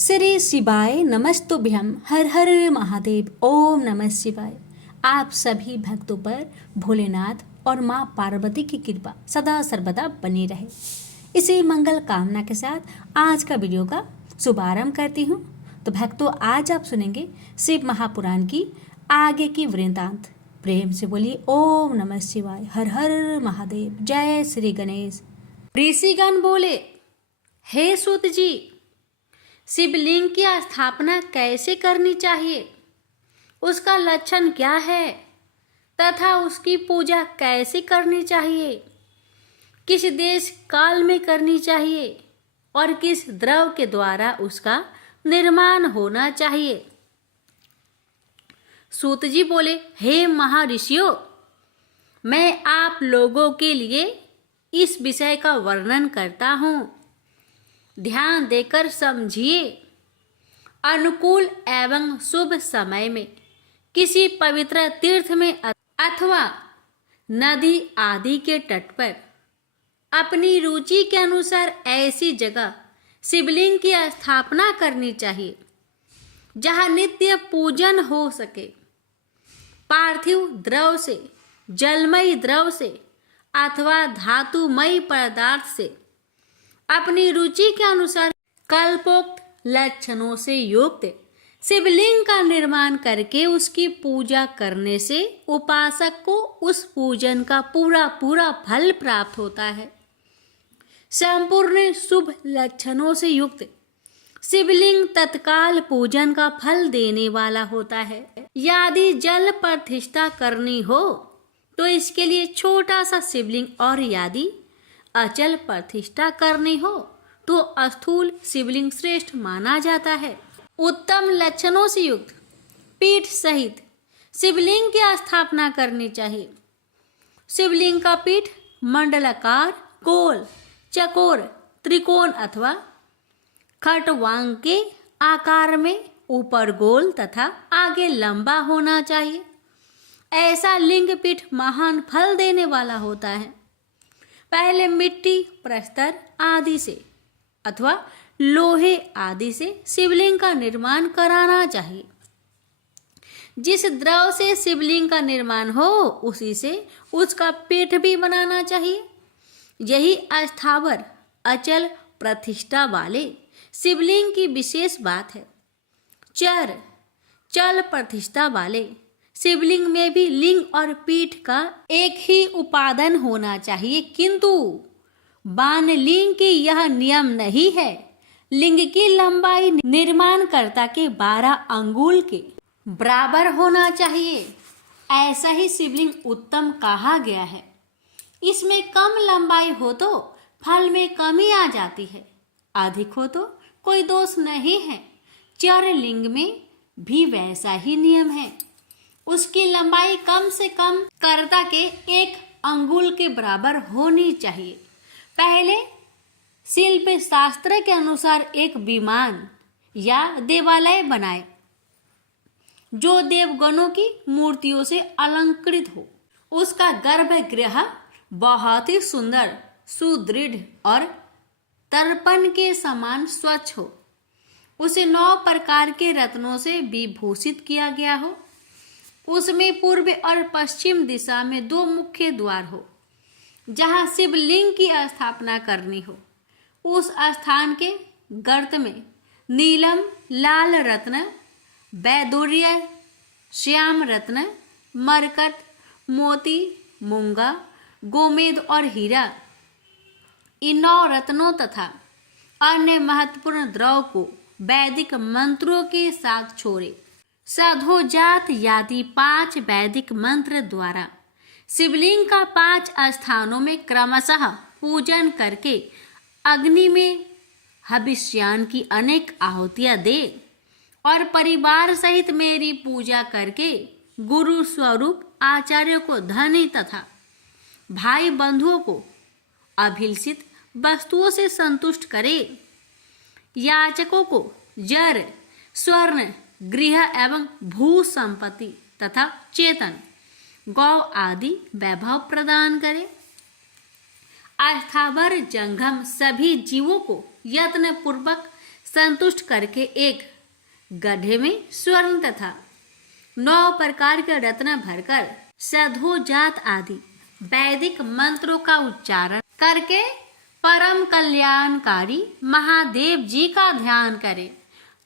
श्री शिवाय नमस्तुभ्यम। हर हर महादेव। ओम नमः शिवाय। आप सभी भक्तों पर भोलेनाथ और माँ पार्वती की कृपा सदा सर्वदा बनी रहे, इसी मंगल कामना के साथ आज का वीडियो का शुभारंभ करती हूँ। तो भक्तों, आज आप सुनेंगे शिव महापुराण की आगे की वृत्तांत। प्रेम से बोलिए ओम नमः शिवाय। हर हर महादेव। जय श्री गणेश। ऋषिगण बोले, हे सूत जी, शिवलिंग की स्थापना कैसे करनी चाहिए, उसका लक्षण क्या है तथा उसकी पूजा कैसे करनी चाहिए, किस देश काल में करनी चाहिए और किस द्रव के द्वारा उसका निर्माण होना चाहिए। सूत जी बोले, हे महर्षियों, मैं आप लोगों के लिए इस विषय का वर्णन करता हूँ, ध्यान देकर समझिए। अनुकूल एवं शुभ समय में किसी पवित्र तीर्थ में अथवा नदी आदि के तट पर अपनी रुचि के अनुसार ऐसी जगह शिवलिंग की स्थापना करनी चाहिए जहाँ नित्य पूजन हो सके। पार्थिव द्रव से, जलमयी द्रव से अथवा धातुमयी पदार्थ से अपनी रुचि के अनुसार कल्पोक्त लक्षणों से युक्त शिवलिंग का निर्माण करके उसकी पूजा करने से उपासक को उस पूजन का पूरा फल प्राप्त होता है। संपूर्ण शुभ लक्षणों से युक्त शिवलिंग तत्काल पूजन का फल देने वाला होता है। यदि जल प्रतिष्ठा करनी हो तो इसके लिए छोटा सा शिवलिंग, और यदि अचल प्रतिष्ठा करनी हो तो स्थूल शिवलिंग श्रेष्ठ माना जाता है। उत्तम लक्षणों से युक्त पीठ सहित शिवलिंग की स्थापना करनी चाहिए। शिवलिंग का पीठ मंडलाकार, गोल, चकोर, त्रिकोण अथवा खटवांग के आकार में ऊपर गोल तथा आगे लंबा होना चाहिए। ऐसा लिंग पीठ महान फल देने वाला होता है। पहले मिट्टी, प्रस्तर आदि से अथवा लोहे आदि से शिवलिंग का निर्माण कराना चाहिए। जिस द्रव से शिवलिंग का निर्माण हो उसी से उसका पीठ भी बनाना चाहिए। यही अस्थावर अचल प्रतिष्ठा वाले शिवलिंग की विशेष बात है। चल प्रतिष्ठा वाले शिवलिंग में भी लिंग और पीठ का एक ही उपादान होना चाहिए, किंतु बाणलिंग की यह नियम नहीं है। लिंग की लंबाई निर्माणकर्ता के 12 अंगुल के बराबर होना चाहिए। ऐसा ही शिवलिंग उत्तम कहा गया है। इसमें कम लंबाई हो तो फल में कमी आ जाती है, अधिक हो तो कोई दोष नहीं है। चर लिंग में भी वैसा ही नियम है। उसकी लंबाई कम से कम कर्ता के 1 अंगुल के बराबर होनी चाहिए। पहले शिल्प शास्त्र के अनुसार एक विमान या देवालय बनाए जो देवगणों की मूर्तियों से अलंकृत हो। उसका गर्भगृह बहुत ही सुंदर, सुदृढ़ और दर्पण के समान स्वच्छ हो। उसे 9 प्रकार के रत्नों से विभूषित किया गया हो। उसमें पूर्व और पश्चिम दिशा में 2 मुख्य द्वार हो। जहाँ शिवलिंग की स्थापना करनी हो उस स्थान के गर्त में नीलम, लाल रत्न, वैदूर्य, श्याम रत्न, मरकट, मोती, मूंगा, गोमेद और हीरा, इन 9 रत्नों तथा अन्य महत्वपूर्ण द्रव को वैदिक मंत्रों के साथ छोड़े। सधोजात आदि 5 वैदिक मंत्र द्वारा शिवलिंग का 5 स्थानों में क्रमशः पूजन करके अग्नि में हविष्यान की अनेक आहुतियां दे और परिवार सहित मेरी पूजा करके गुरु स्वरूप आचार्यों को धन तथा भाई बंधुओं को अभिलषित वस्तुओं से संतुष्ट करे। याचकों को जर, स्वर्ण, गृह एवं भू संपत्ति तथा चेतन गौ आदि वैभव प्रदान करे। अस्थावर जंगम सभी जीवों को यत्न पूर्वक संतुष्ट करके एक गड्ढे में स्वर्ण तथा 9 प्रकार के रत्न भरकर सधोजात आदि वैदिक मंत्रों का उच्चारण करके परम कल्याणकारी महादेव जी का ध्यान करें।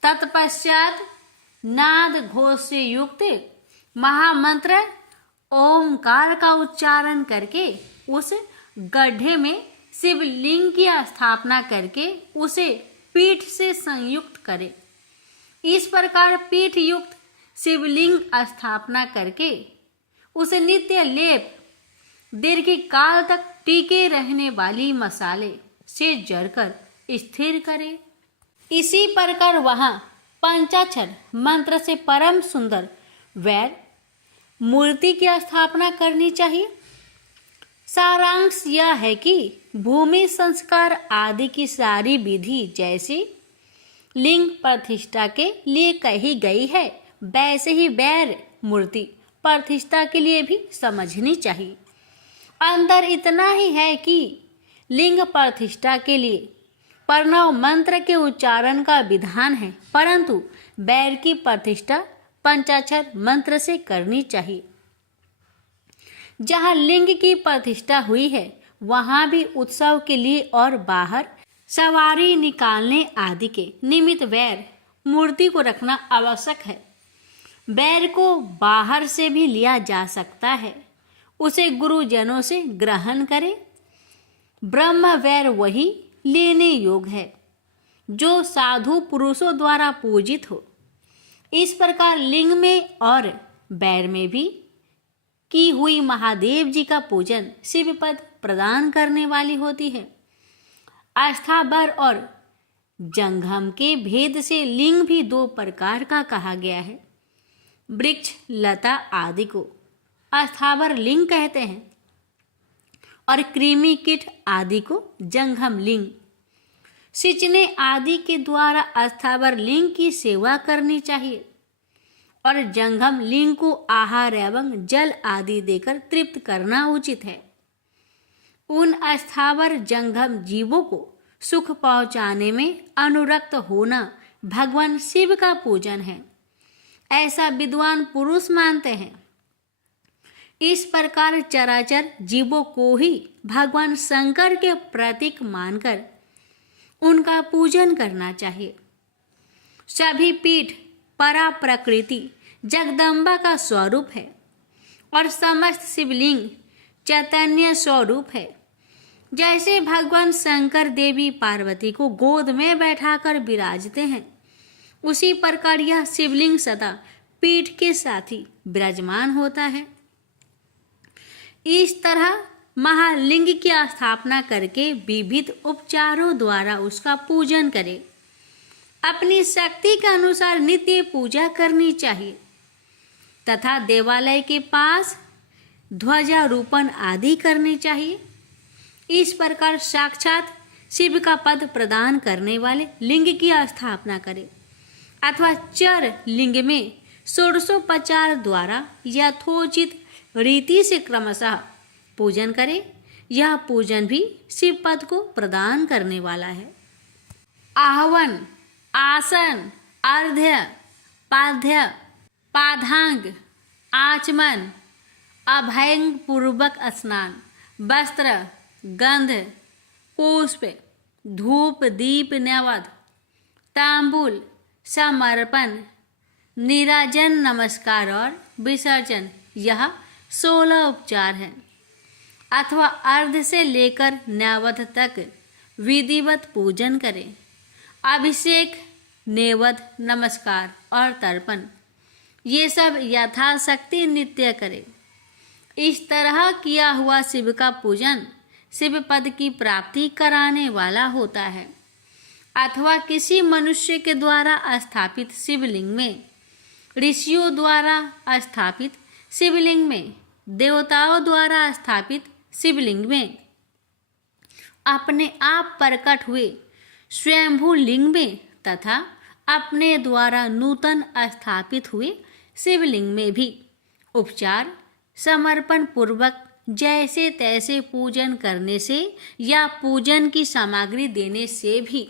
तत्पश्चात नाद घोष से युक्त महामंत्र ओमकार का उच्चारण करके उस गड्ढे में शिवलिंग की स्थापना करके उसे पीठ से संयुक्त करें। इस प्रकार पीठ युक्त शिवलिंग स्थापना करके उसे नित्य लेप दीर्घ काल तक टिके रहने वाली मसाले से जड़कर स्थिर करें। इसी प्रकार वहां पंचाक्षर मंत्र से परम सुंदर वैर मूर्ति की स्थापना करनी चाहिए। सारांश यह है कि भूमि संस्कार आदि की सारी विधि जैसी लिंग प्रतिष्ठा के लिए कही गई है, वैसे ही वैर मूर्ति प्रतिष्ठा के लिए भी समझनी चाहिए। अंतर इतना ही है कि लिंग प्रतिष्ठा के लिए प्रणव मंत्र के उच्चारण का विधान है, परंतु वैर की प्रतिष्ठा पंचाक्षर मंत्र से करनी चाहिए। जहाँ लिंग की प्रतिष्ठा हुई है वहाँ भी उत्सव के लिए और बाहर सवारी निकालने आदि के निमित्त वैर मूर्ति को रखना आवश्यक है। वैर को बाहर से भी लिया जा सकता है, उसे गुरुजनों से ग्रहण करे। ब्रह्म वैर वही लेने योग्य है जो साधु पुरुषों द्वारा पूजित हो। इस प्रकार लिंग में और वैर में भी की हुई महादेव जी का पूजन शिव पद प्रदान करने वाली होती है। आस्थाभर और जंघम के भेद से लिंग भी 2 प्रकार का कहा गया है। वृक्ष लता आदि को आस्थाभर लिंग कहते हैं और कृमि कीट आदि को जंघम लिंग। सिंचने आदि के द्वारा आस्थाभर लिंग की सेवा करनी चाहिए और जंघम लिंग को आहार एवं जल आदि देकर तृप्त करना उचित है। उन अस्थावर जंघम जीवों को सुख पहुंचाने में अनुरक्त होना भगवान शिव का पूजन है, ऐसा विद्वान पुरुष मानते हैं। इस प्रकार चराचर जीवों को ही भगवान शंकर के प्रतीक मानकर उनका पूजन करना चाहिए। सभी पीठ परा प्रकृति जगदम्बा का स्वरूप है और समस्त शिवलिंग चैतन्य स्वरूप है। जैसे भगवान शंकर देवी पार्वती को गोद में बैठाकर विराजते हैं, उसी प्रकार यह शिवलिंग सदा पीठ के साथ ही विराजमान होता है। इस तरह महालिंग की स्थापना करके विविध उपचारों द्वारा उसका पूजन करें। अपनी शक्ति के अनुसार नित्य पूजा करनी चाहिए तथा देवालय के पास ध्वजारोपण आदि करनी चाहिए। इस प्रकार साक्षात शिव का पद प्रदान करने वाले लिंग की स्थापना करें अथवा चर लिंग में षोडशोपचार द्वारा यथोचित रीति से क्रमशः पूजन करें। यह पूजन भी शिव पद को प्रदान करने वाला है। आहवन, आसन, अर्घ्य, पाद्य, पादांग, आचमन, अभयंग पूर्वक स्नान, वस्त्र, गंध, पुष्प, धूप, दीप, नैवेद्य, तांबूल, समर्पण, नीराजन, नमस्कार और विसर्जन, यह 16 उपचार हैं अथवा अर्ध से लेकर नैवेद्य तक विधिवत पूजन करें। अभिषेक, नैवेद्य, नमस्कार और तर्पण, ये सब यथाशक्ति नित्य करें। इस तरह किया हुआ शिव का पूजन शिव पद की प्राप्ति कराने वाला होता है। अथवा किसी मनुष्य के द्वारा स्थापित शिवलिंग में, ऋषियों द्वारा स्थापित शिवलिंग में, देवताओं द्वारा स्थापित शिवलिंग में, अपने आप प्रकट हुए स्वयंभू लिंग में तथा अपने द्वारा नूतन स्थापित हुए शिवलिंग में भी उपचार समर्पण पूर्वक जैसे तैसे पूजन करने से या पूजन की सामग्री देने से भी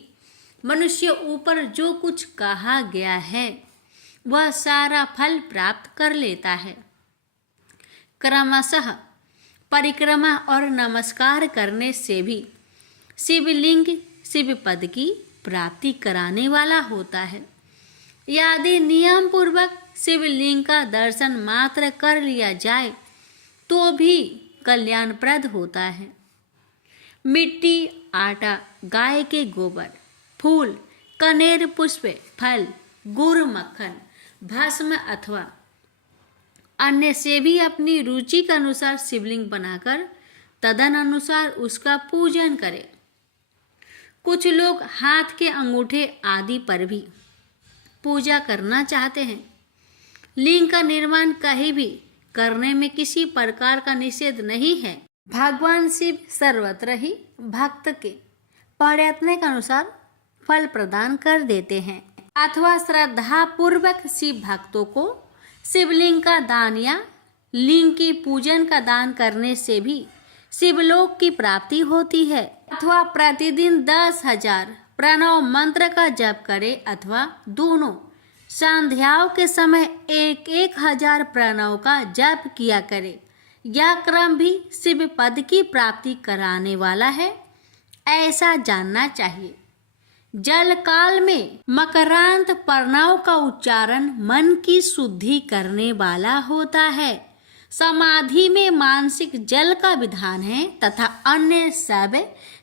मनुष्य ऊपर जो कुछ कहा गया है वह सारा फल प्राप्त कर लेता है। क्रमशः परिक्रमा और नमस्कार करने से भी शिवलिंग शिव पद की प्राप्ति कराने वाला होता है। यदि नियम पूर्वक शिवलिंग का दर्शन मात्र कर लिया जाए तो भी कल्याणप्रद होता है। मिट्टी, आटा, गाय के गोबर, फूल, कनेर पुष्प, फल, गुड़, मक्खन, भस्म अथवा अन्य से भी अपनी रुचि के अनुसार शिवलिंग बनाकर तदन अनुसार उसका पूजन करें। कुछ लोग हाथ के अंगूठे आदि पर भी पूजा करना चाहते हैं। लिंग का निर्माण कहीं भी करने में किसी प्रकार का निषेध नहीं है। भगवान शिव सर्वत्र ही भक्त के प्रयत्न के अनुसार फल प्रदान कर देते हैं अथवा श्रद्धा पूर्वक शिव भक्तों को शिवलिंग का दान या लिंग की पूजन का दान करने से भी शिवलोक की प्राप्ति होती है। अथवा प्रतिदिन 10,000 प्रणव मंत्र का जप करे अथवा दोनों संध्याओं के समय 1,000 प्रणव का जप किया करे। यह क्रम भी शिव पद की प्राप्ति कराने वाला है, ऐसा जानना चाहिए। जल काल में मकरांत प्रणव का उच्चारण मन की शुद्धि करने वाला होता है। समाधि में मानसिक जल का विधान है तथा अन्य सब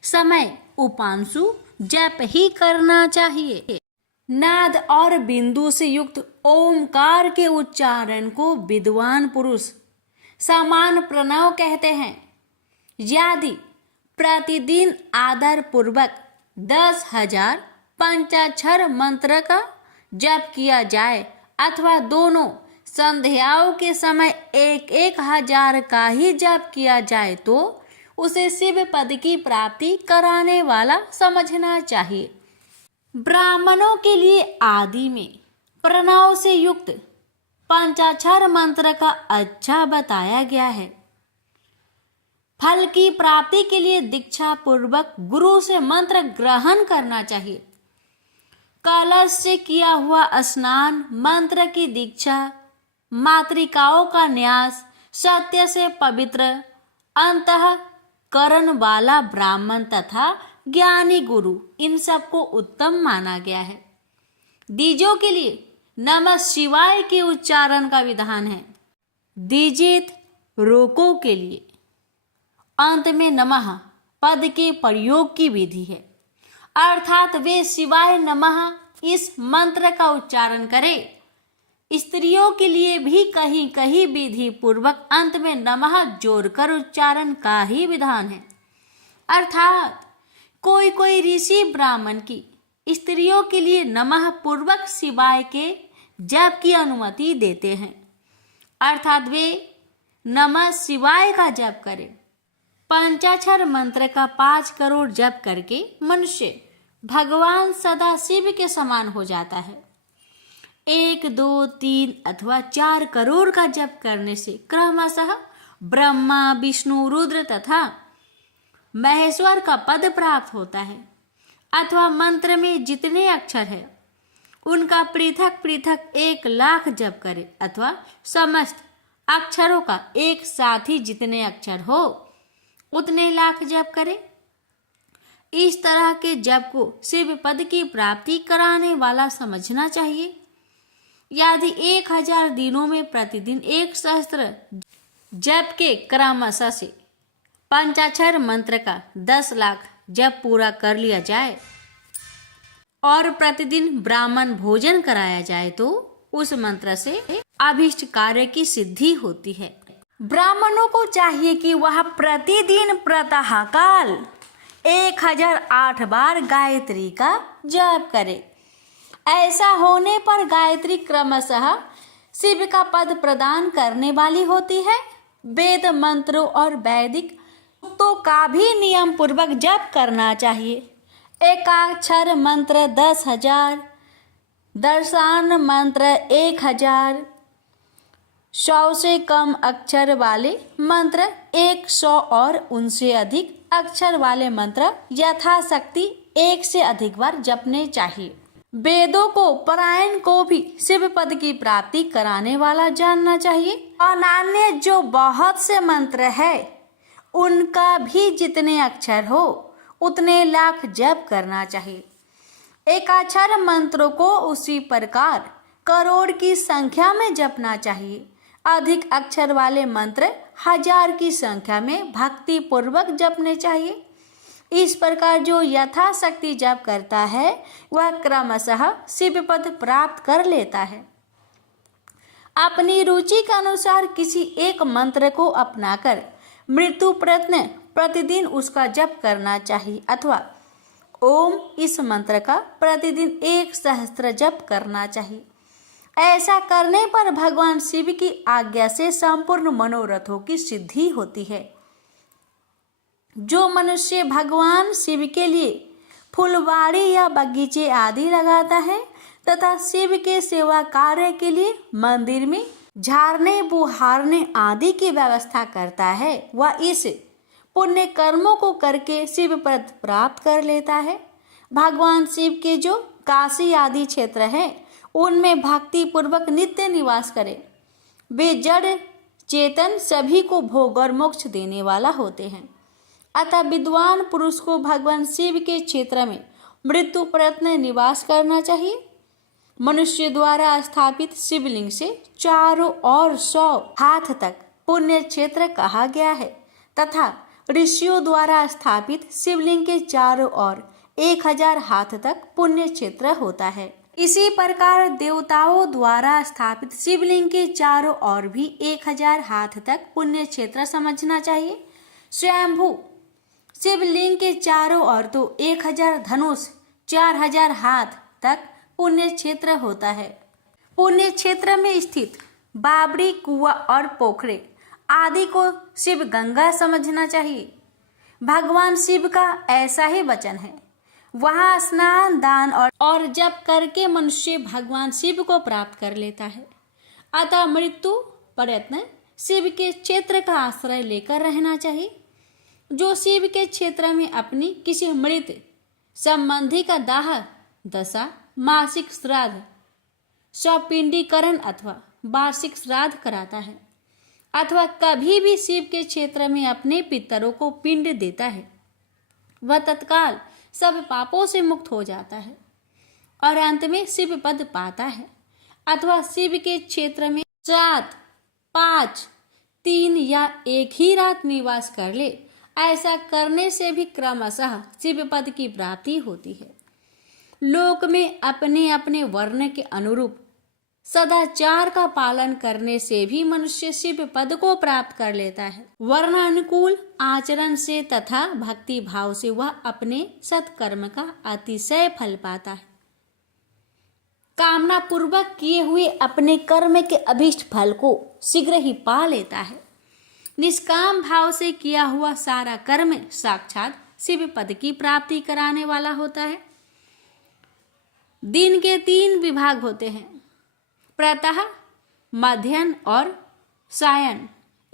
समय उपांशु जप ही करना चाहिए। नाद और बिंदु से युक्त ओमकार के उच्चारण को विद्वान पुरुष समान प्रणव कहते हैं। यदि प्रतिदिन आदर पूर्वक 10,000 पंचाक्षर मंत्र का जप किया जाए अथवा दोनों संध्याओं के समय 1,000 का ही जप किया जाए तो उसे शिव पद की प्राप्ति कराने वाला समझना चाहिए। ब्राह्मणों के लिए आदि में प्रणव से युक्त पंचाक्षर मंत्र का अच्छा बताया गया है। फल की प्राप्ति के लिए दीक्षा पूर्वक गुरु से मंत्र ग्रहण करना चाहिए। कलश से किया हुआ स्नान, मंत्र की दीक्षा, मातृकाओं का न्यास, सत्य से पवित्र अंतःकरण वाला ब्राह्मण तथा ज्ञानी गुरु, इन सबको उत्तम माना गया है। दीजों के लिए नमः शिवाय के उच्चारण का विधान है। दीजित रोकों के लिए अंत में नमः पद के प्रयोग की विधि है, अर्थात वे शिवाय नमः इस मंत्र का उच्चारण करें। स्त्रियों के लिए भी कहीं कहीं विधि पूर्वक अंत में नमः जोड़कर उच्चारण का ही विधान है, अर्थात कोई कोई ऋषि ब्राह्मण की स्त्रियों के लिए नमः पूर्वक शिवाय के जप की अनुमति देते हैं, अर्थात वे नमः शिवाय का जप करें। पंचाक्षर मंत्र का 5 करोड़ जप करके मनुष्य भगवान सदा शिव के समान हो जाता है। 1, 2, 3 अथवा 4 करोड़ का जप करने से क्रमशः ब्रह्मा, विष्णु, रुद्र तथा महेश्वर का पद प्राप्त होता है। अथवा मंत्र में जितने अक्षर है उनका पृथक पृथक 1,00,000 जप करे अथवा समस्त अक्षरों का एक साथ ही जितने अक्षर हो उतने लाख जप करे। इस तरह के जप को शिव पद की प्राप्ति कराने वाला समझना चाहिए। यदि 1,000 दिनों में प्रतिदिन 1 सहस्त्र जप के क्रमशः से पंचाक्षर मंत्र का 10 लाख जप पूरा कर लिया जाए और प्रतिदिन ब्राह्मण भोजन कराया जाए तो उस मंत्र से अभिष्ट कार्य की सिद्धि होती है। ब्राह्मणों को चाहिए कि वह प्रतिदिन प्रातः काल 1008 बार गायत्री का जप करे। ऐसा होने पर गायत्री क्रमशः शिव का पद प्रदान करने वाली होती है। वेद मंत्रों और वैदिक तो का भी नियम पूर्वक जप करना चाहिए। एकाक्षर मंत्र 10,000, दर्शन मंत्र 1,000, 100 से कम अक्षर वाले मंत्र 100 और उनसे अधिक अक्षर वाले मंत्र यथाशक्ति एक से अधिक बार जपने चाहिए। वेदों को पारायण को भी शिव पद की प्राप्ति कराने वाला जानना चाहिए। अन्य जो बहुत से मंत्र है उनका भी जितने अक्षर हो उतने लाख जप करना चाहिए। एकाक्षर मंत्रों को उसी प्रकार करोड़ की संख्या में जपना चाहिए। अधिक अक्षर वाले मंत्र हजार की संख्या में भक्ति पूर्वक जपने चाहिए। इस प्रकार जो यथाशक्ति जप करता है वह क्रमशः शिव पद प्राप्त कर लेता है। अपनी रुचि के अनुसार किसी एक मंत्र को अपनाकर मृत्यु प्रयत्न प्रतिदिन उसका जप करना चाहिए, अथवा ओम इस मंत्र का प्रतिदिन 1 सहस्त्र जप करना चाहिए। ऐसा करने पर भगवान शिव की आज्ञा से संपूर्ण मनोरथों की सिद्धि होती है। जो मनुष्य भगवान शिव के लिए फुलवाड़ी या बगीचे आदि लगाता है तथा शिव के सेवा कार्य के लिए मंदिर में झाड़ने बुहारने आदि की व्यवस्था करता है, वह इस पुण्य कर्मों को करके शिव पद प्राप्त कर लेता है। भगवान शिव के जो काशी आदि क्षेत्र हैं उनमें भक्ति पूर्वक नित्य निवास करें। वे जड़ चेतन सभी को भोग और मोक्ष देने वाला होते हैं। अतः विद्वान पुरुष को भगवान शिव के क्षेत्र में मृत्यु प्रयत्न निवास करना चाहिए। मनुष्य द्वारा स्थापित शिवलिंग से चारों ओर 100 हाथ तक पुण्य क्षेत्र कहा गया है तथा ऋषियों द्वारा स्थापित शिवलिंग के चारों ओर 1000 हाथ तक पुण्य क्षेत्र होता है। इसी प्रकार देवताओं द्वारा स्थापित शिवलिंग के चारों ओर भी 1000 हाथ तक पुण्य क्षेत्र समझना चाहिए। स्वयंभू शिवलिंग के चारों ओर तो 1000 धनुष 4000 हाथ तक पुण्य क्षेत्र होता है। पुण्य क्षेत्र में स्थित बावड़ी, कुआं और पोखरे आदि को शिव गंगा समझना चाहिए। भगवान शिव का ऐसा ही वचन है, वहां स्नान दान और जप करके मनुष्य भगवान शिव को प्राप्त कर लेता है। अतः मृत्यु प्रयत्न शिव के क्षेत्र का आश्रय लेकर रहना चाहिए। जो शिव के क्षेत्र में अपनी किसी मृत संबंधी का दाह दशा, मासिक श्राद्ध, सौपिंडीकरण अथवा वार्षिक श्राद्ध कराता है अथवा कभी भी शिव के क्षेत्र में अपने पितरों को पिंड देता है, वह तत्काल सब पापों से मुक्त हो जाता है और अंत में शिव पद पाता है। अथवा शिव के क्षेत्र में 7, 5, 3 या 1 ही रात निवास कर ले, ऐसा करने से भी क्रमशः शिव पद की प्राप्ति होती है। लोक में अपने अपने वर्ण के अनुरूप सदाचार का पालन करने से भी मनुष्य शिव पद को प्राप्त कर लेता है। वर्ण अनुकूल आचरण से तथा भक्ति भाव से वह अपने सत्कर्म का अतिशय फल पाता है। कामना पूर्वक किए हुए अपने कर्म के अभीष्ट फल को शीघ्र ही पा लेता है। निष्काम भाव से किया हुआ सारा कर्म साक्षात शिव पद की प्राप्ति कराने वाला होता है। दिन के 3 विभाग होते हैं, प्रातः, मध्याह्न और सायं।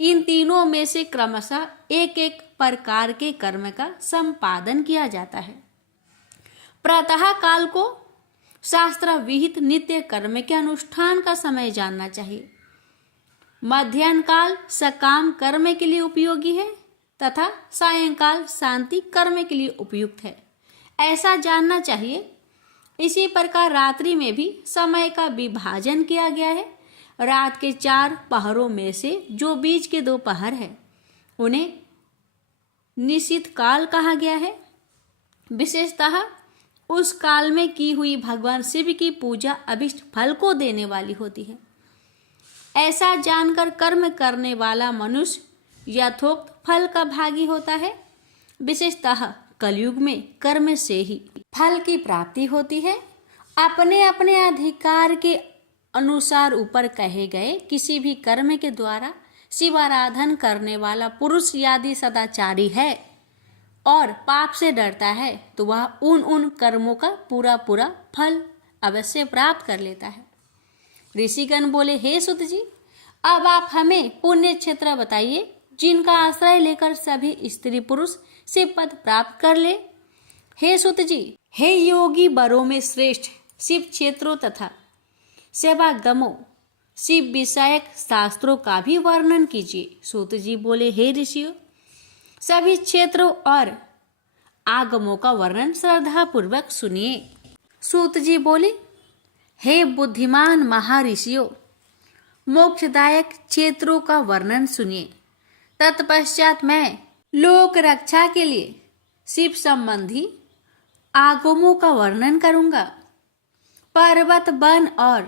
इन तीनों में से क्रमशः एक एक प्रकार के कर्म का संपादन किया जाता है। प्रातः काल को शास्त्र विहित नित्य कर्म के अनुष्ठान का समय जानना चाहिए। मध्याह्न काल सकाम कर्म के लिए उपयोगी है तथा सायंकाल शांति कर्म के लिए उपयुक्त है, ऐसा जानना चाहिए। इसी प्रकार रात्रि में भी समय का विभाजन किया गया है। रात के 4 पहरों में से जो बीच के 2 पहर है उन्हें निशित काल कहा गया है। विशेषतः उस काल में की हुई भगवान शिव की पूजा अभिष्ट फल को देने वाली होती है। ऐसा जानकर कर्म करने वाला मनुष्य यथोक्त फल का भागी होता है। विशेषतः कलयुग में कर्म से ही फल की प्राप्ति होती है। अपने अपने अधिकार के अनुसार ऊपर कहे गए किसी भी कर्म के द्वारा शिवाराधन करने वाला पुरुष यदि सदाचारी है और पाप से डरता है तो वह उन कर्मों का पूरा फल अवश्य प्राप्त कर लेता है। ऋषिगण बोले, हे सुत जी, अब आप हमें पुण्य क्षेत्र बताइए जिनका आश्रय लेकर सभी स्त्री पुरुष शिव पद प्राप्त कर ले। हे सुत जी, हे योगी वरों में श्रेष्ठ शिव क्षेत्रों तथा सेवागमों शिव विषयक शास्त्रों का भी वर्णन कीजिए। सूत जी बोले, हे ऋषियों, सभी क्षेत्रों और आगमों का वर्णन श्रद्धा पूर्वक सुनिए। सूत जी बोले, हे बुद्धिमान महर्षियों, मोक्षदायक क्षेत्रों का वर्णन सुनिए। तत्पश्चात मैं लोक रक्षा के लिए शिव संबंधी आगमों का वर्णन करूंगा। पर्वत, वन और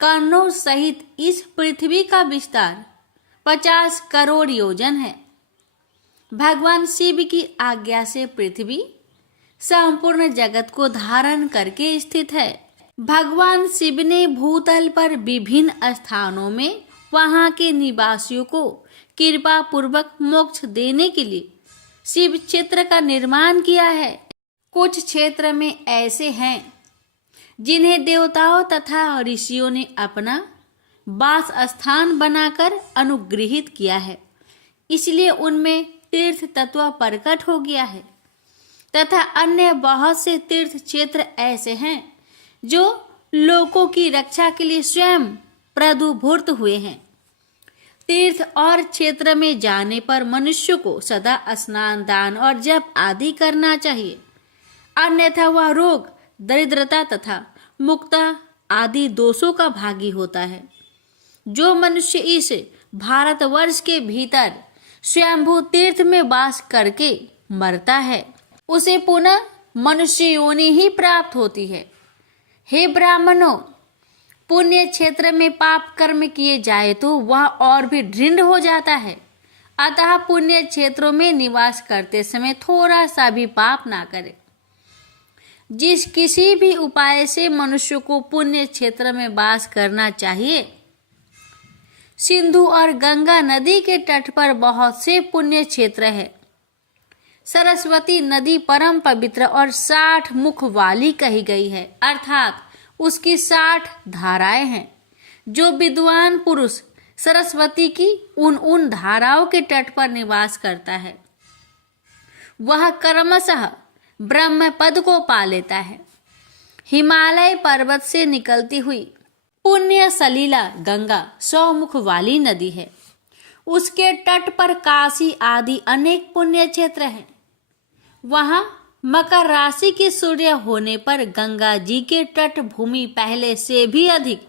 कन्नौज सहित इस पृथ्वी का विस्तार 50 करोड़ योजन है। भगवान शिव की आज्ञा से पृथ्वी संपूर्ण जगत को धारण करके स्थित है। भगवान शिव ने भूतल पर विभिन्न स्थानों में वहां के निवासियों को कृपा पूर्वक मोक्ष देने के लिए शिव क्षेत्र का निर्माण किया है। कुछ क्षेत्र में ऐसे हैं जिन्हें देवताओं तथा ऋषियों ने अपना वास स्थान बनाकर अनुग्रहित किया है, इसलिए उनमें तीर्थ तत्व प्रकट हो गया है। तथा अन्य बहुत से तीर्थ क्षेत्र ऐसे हैं जो लोगों की रक्षा के लिए स्वयं प्रदुभूत हुए हैं। तीर्थ और क्षेत्र में जाने पर मनुष्य को सदा स्नान, दान और जप आदि करना चाहिए, अन्यथा वह रोग, दरिद्रता तथा मुक्ता आदि दोषों का भागी होता है। जो मनुष्य इस भारतवर्ष के भीतर स्वयंभू तीर्थ में वास करके मरता है, उसे पुनः मनुष्य योनि ही प्राप्त होती है। हे ब्राह्मणों, पुण्य क्षेत्र में पाप कर्म किए जाए तो वह और भी दृढ़ हो जाता है। अतः पुण्य क्षेत्रों में निवास करते समय थोड़ा सा भी पाप ना करें। जिस किसी भी उपाय से मनुष्य को पुण्य क्षेत्र में वास करना चाहिए। सिंधु और गंगा नदी के तट पर बहुत से पुण्य क्षेत्र है। सरस्वती नदी परम पवित्र और 60 मुख वाली कही गई है, अर्थात उसकी 60 धाराएं हैं। जो विद्वान पुरुष सरस्वती की उन धाराओं के तट पर निवास करता है, वह क्रमशः ब्रह्म पद को पा लेता है। हिमालय पर्वत से निकलती हुई पुण्य सलीला गंगा 100 मुख वाली नदी है। उसके तट पर काशी आदि अनेक पुण्य क्षेत्र हैं। वहां मकर राशि के सूर्य होने पर गंगा जी के तट भूमि पहले से भी अधिक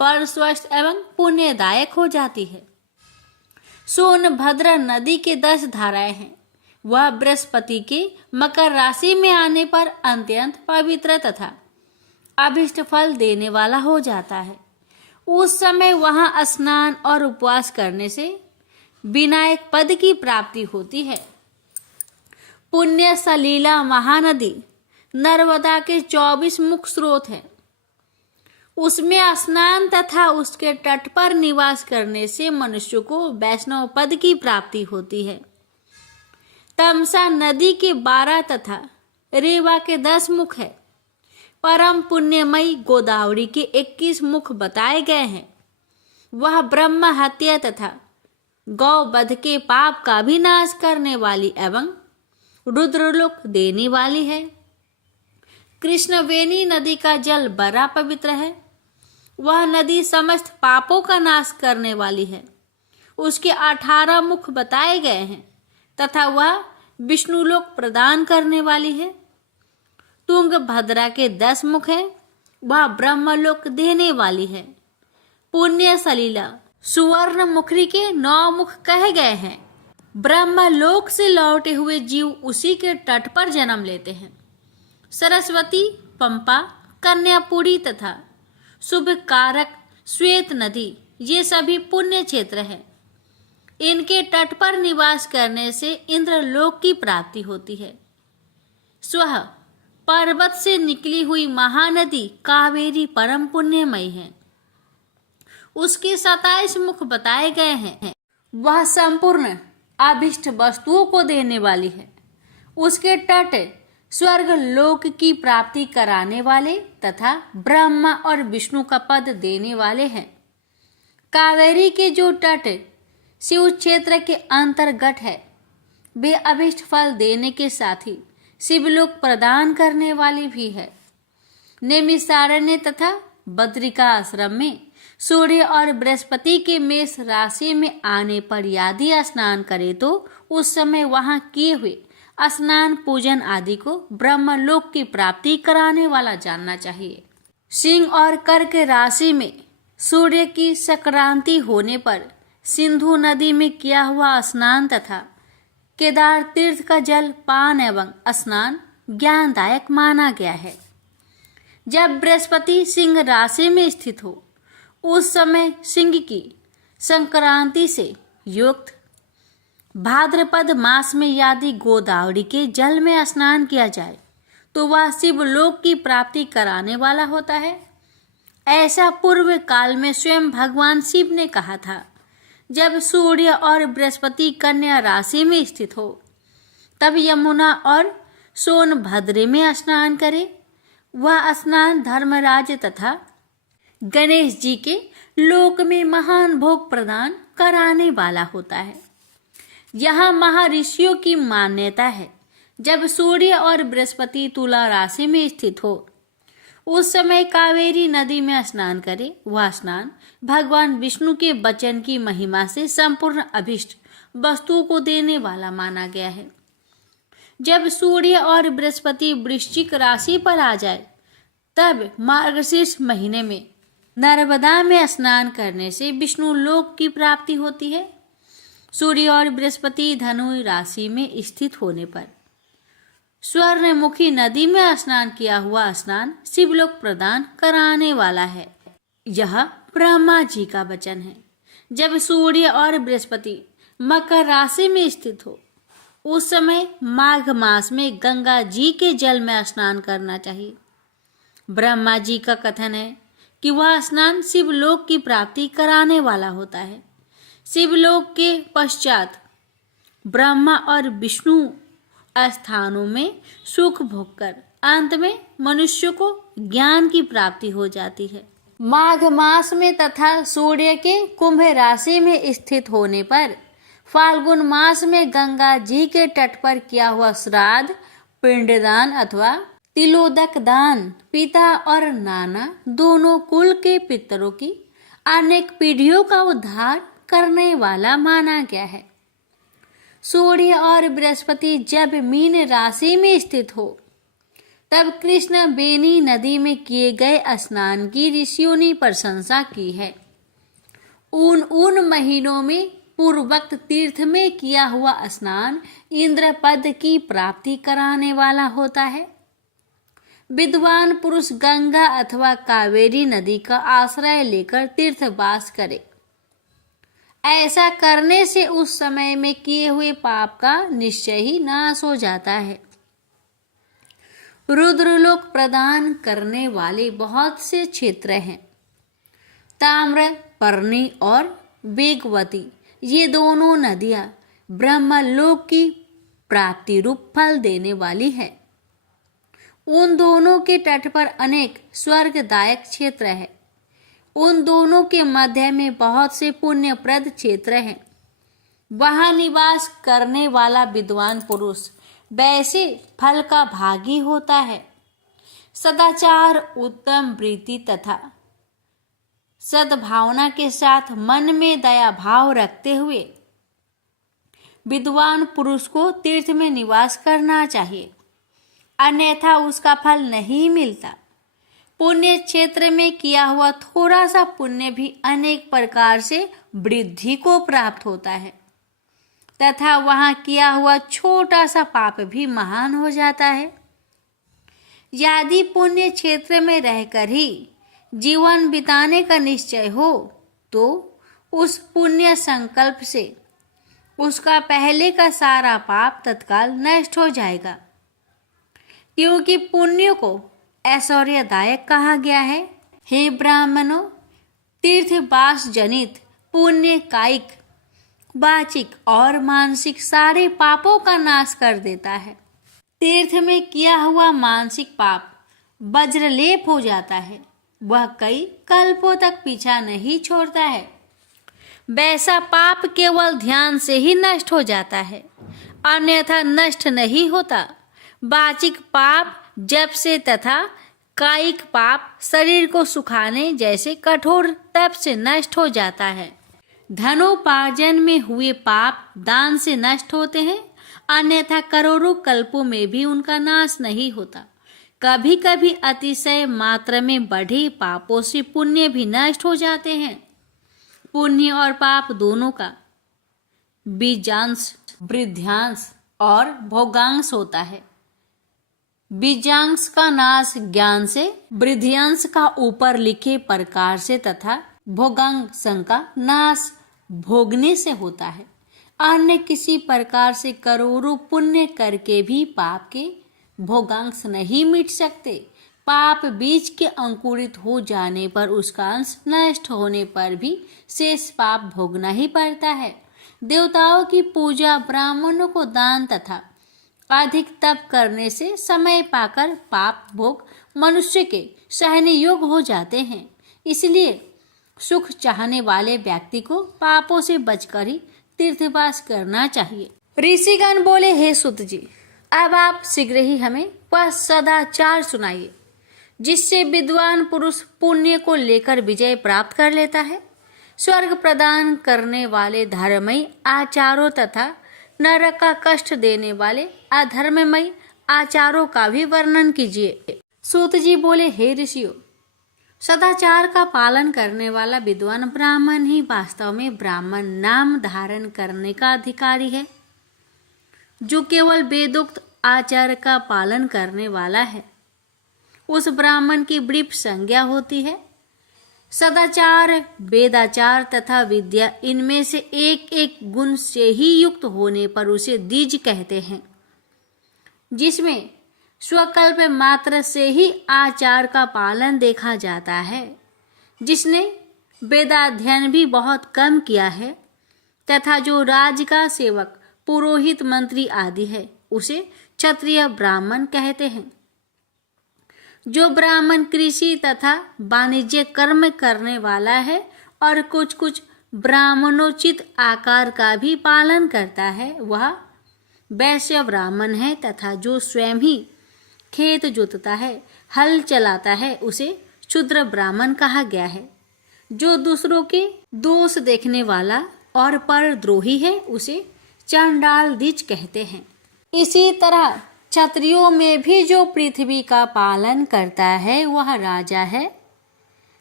परस्वस्थ एवं पुण्यदायक हो जाती है। सोनभद्र नदी के 10 धाराएं हैं। वह बृहस्पति के मकर राशि में आने पर अत्यंत पवित्र तथा अभिष्ट फल देने वाला हो जाता है। उस समय वहां स्नान और उपवास करने से विनायक पद की प्राप्ति होती है। पुण्य सलीला महानदी नर्मदा के 24 मुख स्रोत है। उसमें स्नान तथा उसके तट पर निवास करने से मनुष्य को वैष्णव पद की प्राप्ति होती है। तमसा नदी के 12 तथा रेवा के 10 मुख है। परम पुण्यमयी गोदावरी के 21 मुख बताए गए हैं। वह ब्रह्म हत्या तथा गौ वध के पाप का भी नाश करने वाली एवं रुद्रलोक देने वाली है। कृष्णवेणी नदी का जल बड़ा पवित्र है। वह नदी समस्त पापों का नाश करने वाली है। उसके 18 मुख बताए गए हैं तथा वह विष्णुलोक प्रदान करने वाली है। तुंगभद्रा के 10 मुख है। वह ब्रह्मलोक देने वाली है। पुण्य सलीला सुवर्ण मुखरी के 9 मुख कहे गए हैं। ब्रह्मलोक से लौटे हुए जीव उसी के तट पर जन्म लेते हैं। सरस्वती, पंपा, कन्यापुरी तथा शुभ कारक श्वेत नदी ये सभी पुण्य क्षेत्र हैं। इनके तट पर निवास करने से इंद्रलोक की प्राप्ति होती है। स्वः पर्वत से निकली हुई महानदी कावेरी परम पुण्यमयी है। उसके 27 मुख बताए गए हैं। वह संपूर्ण अभिष्ट वस्तुओं को देने वाली है। उसके तट स्वर्ग लोक की प्राप्ति कराने वाले तथा ब्रह्मा और विष्णु का पद देने वाले हैं। कावेरी के जो तट शिव क्षेत्र के अंतर्गत है, वे अभिष्ट फल देने के साथ ही शिवलोक प्रदान करने वाली भी है। नैमिषारण्य तथा बद्रिका आश्रम में सूर्य और बृहस्पति के मेष राशि में आने पर यदि स्नान करे तो उस समय वहां किए हुए स्नान पूजन आदि को ब्रह्मलोक की प्राप्ति कराने वाला जानना चाहिए। सिंह और कर्क राशि में सूर्य की संक्रांति होने पर सिंधु नदी में किया हुआ स्नान तथा केदार तीर्थ का जल पान एवं स्नान ज्ञानदायक माना गया है। जब बृहस्पति सिंह राशि में स्थित हो उस समय सिंह की संक्रांति से युक्त भाद्रपद मास में यदि गोदावरी के जल में स्नान किया जाए तो वह शिवलोक की प्राप्ति कराने वाला होता है। ऐसा पूर्व काल में स्वयं भगवान शिव ने कहा था। जब सूर्य और बृहस्पति कन्या राशि में स्थित हो तब यमुना और सोनभद्र में स्नान करे। वह स्नान धर्मराज तथा गणेश जी के लोक में महान भोग प्रदान कराने वाला होता है। यहाँ महर्षियों की मान्यता है जब सूर्य और बृहस्पति तुला राशि में स्थित हो उस समय कावेरी नदी में स्नान करे। वह स्नान भगवान विष्णु के वचन की महिमा से संपूर्ण अभिष्ट वस्तुओं को देने वाला माना गया है। जब सूर्य और बृहस्पति वृश्चिक राशि पर आ जाए तब मार्गशीर्ष महीने में नर्मदा में स्नान करने से विष्णु लोक की प्राप्ति होती है। सूर्य और बृहस्पति धनु राशि में स्थित होने पर स्वर्णमुखी नदी में स्नान किया हुआ स्नान शिवलोक प्रदान कराने वाला है। यह ब्रह्मा जी का वचन है। जब सूर्य और बृहस्पति मकर राशि में स्थित हो उस समय माघ मास में गंगा जी के जल में स्नान करना चाहिए। ब्रह्मा जी का कथन है कि वह स्नान शिवलोक की प्राप्ति कराने वाला होता है। शिवलोक के पश्चात ब्रह्मा और विष्णु स्थानों में सुख भोग कर अंत में मनुष्य को ज्ञान की प्राप्ति हो जाती है। माघ मास में तथा सूर्य के कुंभ राशि में स्थित होने पर फाल्गुन मास में गंगा जी के तट पर किया हुआ श्राद्ध, पिंडदान अथवा तिलोदक दान पिता और नाना दोनों कुल के पितरों की अनेक पीढ़ियों का उद्धार करने वाला माना गया है। सूर्य और बृहस्पति जब मीन राशि में स्थित हो तब कृष्ण बेनी नदी में किए गए स्नान की ऋषियों ने प्रशंसा की है। उन महीनों में पूर्वोक्त तीर्थ में किया हुआ स्नान इंद्र पद की प्राप्ति कराने वाला होता है। विद्वान पुरुष गंगा अथवा कावेरी नदी का आश्रय लेकर तीर्थवास करे। ऐसा करने से उस समय में किए हुए पाप का निश्चय ही नाश हो जाता है। रुद्रलोक प्रदान करने वाले बहुत से क्षेत्र हैं। ताम्र पर्णी और वेगवती ये दोनों नदियां ब्रह्मलोक की प्राप्ति रूप फल देने वाली है। उन दोनों के तट पर अनेक स्वर्गदायक क्षेत्र है। उन दोनों के मध्य में बहुत से पुण्यप्रद क्षेत्र हैं। वहां निवास करने वाला विद्वान पुरुष वैसे फल का भागी होता है। सदाचार, उत्तम वृत्ति तथा सद्भावना के साथ मन में दया भाव रखते हुए विद्वान पुरुष को तीर्थ में निवास करना चाहिए, अन्यथा उसका फल नहीं मिलता। पुण्य क्षेत्र में किया हुआ थोड़ा सा पुण्य भी अनेक प्रकार से वृद्धि को प्राप्त होता है तथा वहां किया हुआ छोटा सा पाप भी महान हो जाता है। यदि पुण्य क्षेत्र में रहकर ही जीवन बिताने का निश्चय हो तो उस पुण्य संकल्प से उसका पहले का सारा पाप तत्काल नष्ट हो जाएगा, क्योंकि पुण्य को ऐश्वर्यदायक कहा गया है। हे ब्राह्मणों, तीर्थवास जनित पुण्य कायिक, वाचिक और मानसिक सारे पापों का नाश कर देता है। तीर्थ में किया हुआ मानसिक पाप वज्रलेप हो जाता है, वह कई कल्पों तक पीछा नहीं छोड़ता है। वैसा पाप केवल ध्यान से ही नष्ट हो जाता है, अन्यथा नष्ट नहीं होता। वाचिक पाप जप से तथा कायिक पाप शरीर को सुखाने जैसे कठोर तप से नष्ट हो जाता है। धनोपार्जन में हुए पाप दान से नष्ट होते हैं, अन्यथा करोड़ों कल्पों में भी उनका नाश नहीं होता। कभी कभी अतिशय मात्रा में बढ़े पापों से पुण्य भी नष्ट हो जाते हैं। पुण्य और पाप दोनों का बीजांश, वृद्ध्यांश और भोगांश होता है। बीजांश का नाश ज्ञान से, वृद्ध्यांश का ऊपर लिखे प्रकार से तथा भोगांश का नाश भोगने से होता है। अन्य किसी प्रकार से करोड़ों पुण्य करके भी पाप के भोगांश नहीं मिट सकते। पाप बीज के अंकुरित हो जाने पर उसका अंश नष्ट होने पर भी शेष पाप भोगना ही पड़ता है। देवताओं की पूजा, ब्राह्मणों को दान तथा अधिक तप करने से समय पाकर पाप भोग मनुष्य के सहने योग्य हो जाते हैं। इसलिए सुख चाहने वाले व्यक्ति को पापों से बचकर ही तीर्थवास करना चाहिए। ऋषिगण बोले, हे सुत जी, अब आप शीघ्र ही हमें वह सदाचार सुनाइए जिससे विद्वान पुरुष पुण्य को लेकर विजय प्राप्त कर लेता है। स्वर्ग प्रदान करने वाले धर्ममयी आचारों तथा नरक का कष्ट देने वाले अधर्ममयी आचारों का भी वर्णन कीजिए। सूत जी बोले, हे ऋषियों, सदाचार का पालन करने वाला विद्वान ब्राह्मण ही वास्तव में ब्राह्मण नाम धारण करने का अधिकारी है। जो केवल वेदोक्त आचार का पालन करने वाला है, उस ब्राह्मण की बड़ी संज्ञा होती है। सदाचार, वेदाचार तथा विद्या, इनमें से एक एक गुण से ही युक्त होने पर उसे द्विज कहते हैं। जिसमें स्वकल्प मात्र से ही आचार का पालन देखा जाता है, जिसने वेदाध्ययन भी बहुत कम किया है तथा जो राज्य का सेवक, पुरोहित, मंत्री आदि है, उसे क्षत्रिय ब्राह्मण कहते हैं। जो ब्राह्मण कृषि तथा वाणिज्य कर्म करने वाला है और कुछ कुछ ब्राह्मणोचित आकार का भी पालन करता है, वह वैश्य ब्राह्मण है। तथा जो स्वयं ही खेत जोतता है, हल चलाता है, उसे क्षुद्र ब्राह्मण कहा गया है। जो दूसरों के दोष देखने वाला और परद्रोही है, उसे चंडाल द्विज कहते हैं। इसी तरह क्षत्रियों में भी जो पृथ्वी का पालन करता है, वह राजा है।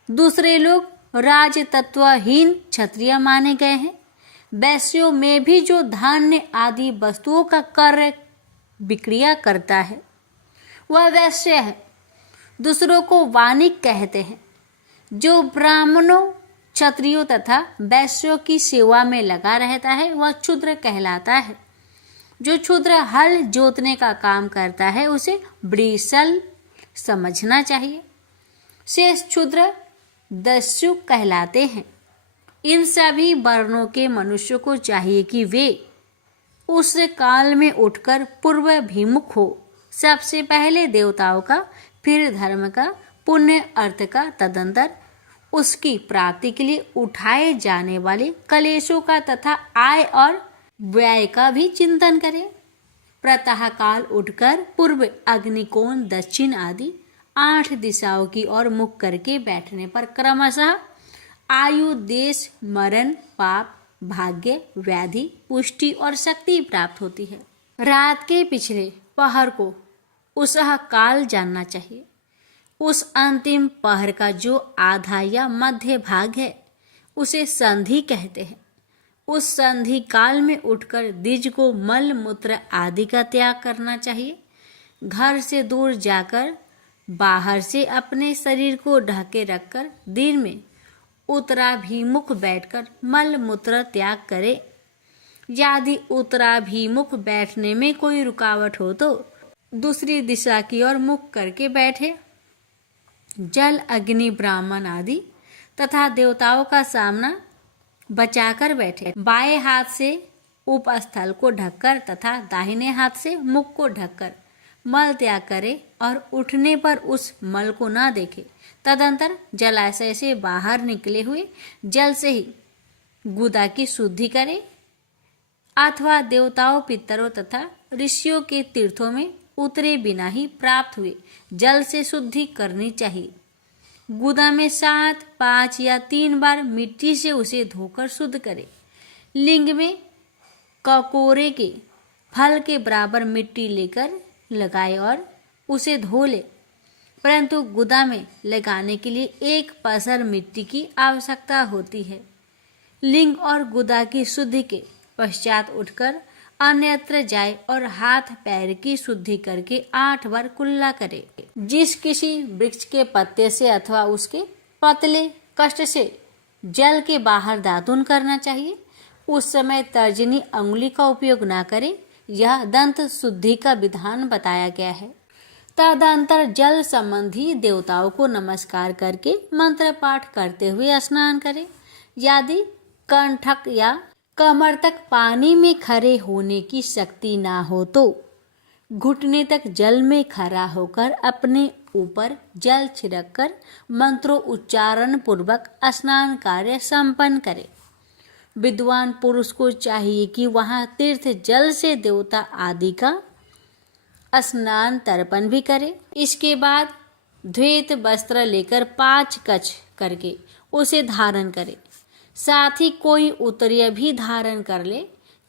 दूसरे लोग राज तत्वहीन क्षत्रिय माने गए हैं। वैश्यों में भी जो धान्य आदि वस्तुओं का क्रय विक्रिया करता है, वह वैश्य है। दूसरों को वाणिक कहते हैं। जो ब्राह्मणों, क्षत्रियों तथा वैश्यों की सेवा में लगा रहता है, वह क्षुद्र कहलाता है। जो क्षुद्र हल जोतने का काम करता है, उसे वृषल समझना चाहिए। शेष क्षुद्र दस्यु कहलाते हैं। इन सभी वर्णों के मनुष्य को चाहिए कि वे उस काल में उठकर पूर्वाभिमुख हो। सबसे पहले देवताओं का, फिर धर्म का, पुण्य अर्थ का, तदंतर उसकी प्राप्ति के लिए उठाए जाने वाले कलेशों का तथा आय और व्यय का भी चिंतन करें। प्रातः काल उठकर पूर्व, अग्निकोण, दक्षिण आदि 8 दिशाओं की ओर मुख करके बैठने पर क्रमशः आयु, देश, मरण, पाप, भाग्य, व्याधि, पुष्टि और शक्ति प्राप्त होती है। रात के पिछले पहर को उसह काल जानना चाहिए। उस अंतिम पहर का जो आधा या मध्य भाग है, उसे संधि कहते हैं। उस संधि काल में उठकर द्विज को मल मूत्र आदि का त्याग करना चाहिए। घर से दूर जाकर बाहर से अपने शरीर को ढके रखकर दिन में उत्तराभिमुख बैठकर मल मूत्र त्याग करे। यदि उत्तराभिमुख बैठने में कोई रुकावट हो तो दूसरी दिशा की ओर मुख करके बैठे। जल, अग्नि, ब्राह्मण आदि तथा देवताओं का सामना बचाकर बैठे। बाएं हाथ से उपस्थल को ढककर तथा दाहिने हाथ से मुख को ढककर मल त्याग करे और उठने पर उस मल को न देखे। तदंतर जलाशय से बाहर निकले हुए जल से ही गुदा की शुद्धि करे अथवा देवताओं, पितरों तथा ऋषियों के तीर्थों में उतरे बिना ही प्राप्त हुए जल से शुद्धि करनी चाहिए। गुदा में 7, 5 या 3 बार मिट्टी से उसे धोकर शुद्ध करें। लिंग में ककोरे के फल के बराबर मिट्टी लेकर लगाए और उसे धो ले, परंतु गुदा में लगाने के लिए 1 पसर मिट्टी की आवश्यकता होती है। लिंग और गुदा की शुद्धि के पश्चात उठकर अन्यत्र जाए और हाथ पैर की शुद्धि करके 8 बार कुल्ला करे। जिस किसी वृक्ष के पत्ते से अथवा उसके पतले कष्ट से जल के बाहर दातुन करना चाहिए, उस समय तर्जनी अंगुली का उपयोग न करे। यह दंत शुद्धि का विधान बताया गया है। तदंतर जल संबंधी देवताओं को नमस्कार करके मंत्र पाठ करते हुए स्नान करें। यदि कंठक या कमर तक पानी में खड़े होने की शक्ति ना हो तो घुटने तक जल में खड़ा होकर अपने ऊपर जल छिड़ककर मंत्रों उच्चारण पूर्वक स्नान कार्य संपन्न करे। विद्वान पुरुष को चाहिए कि वहां तीर्थ जल से देवता आदि का स्नान तर्पण भी करे। इसके बाद द्वैत वस्त्र लेकर 5 कच्छ करके उसे धारण करे। साथ ही कोई उत्तरीय भी धारण कर ले,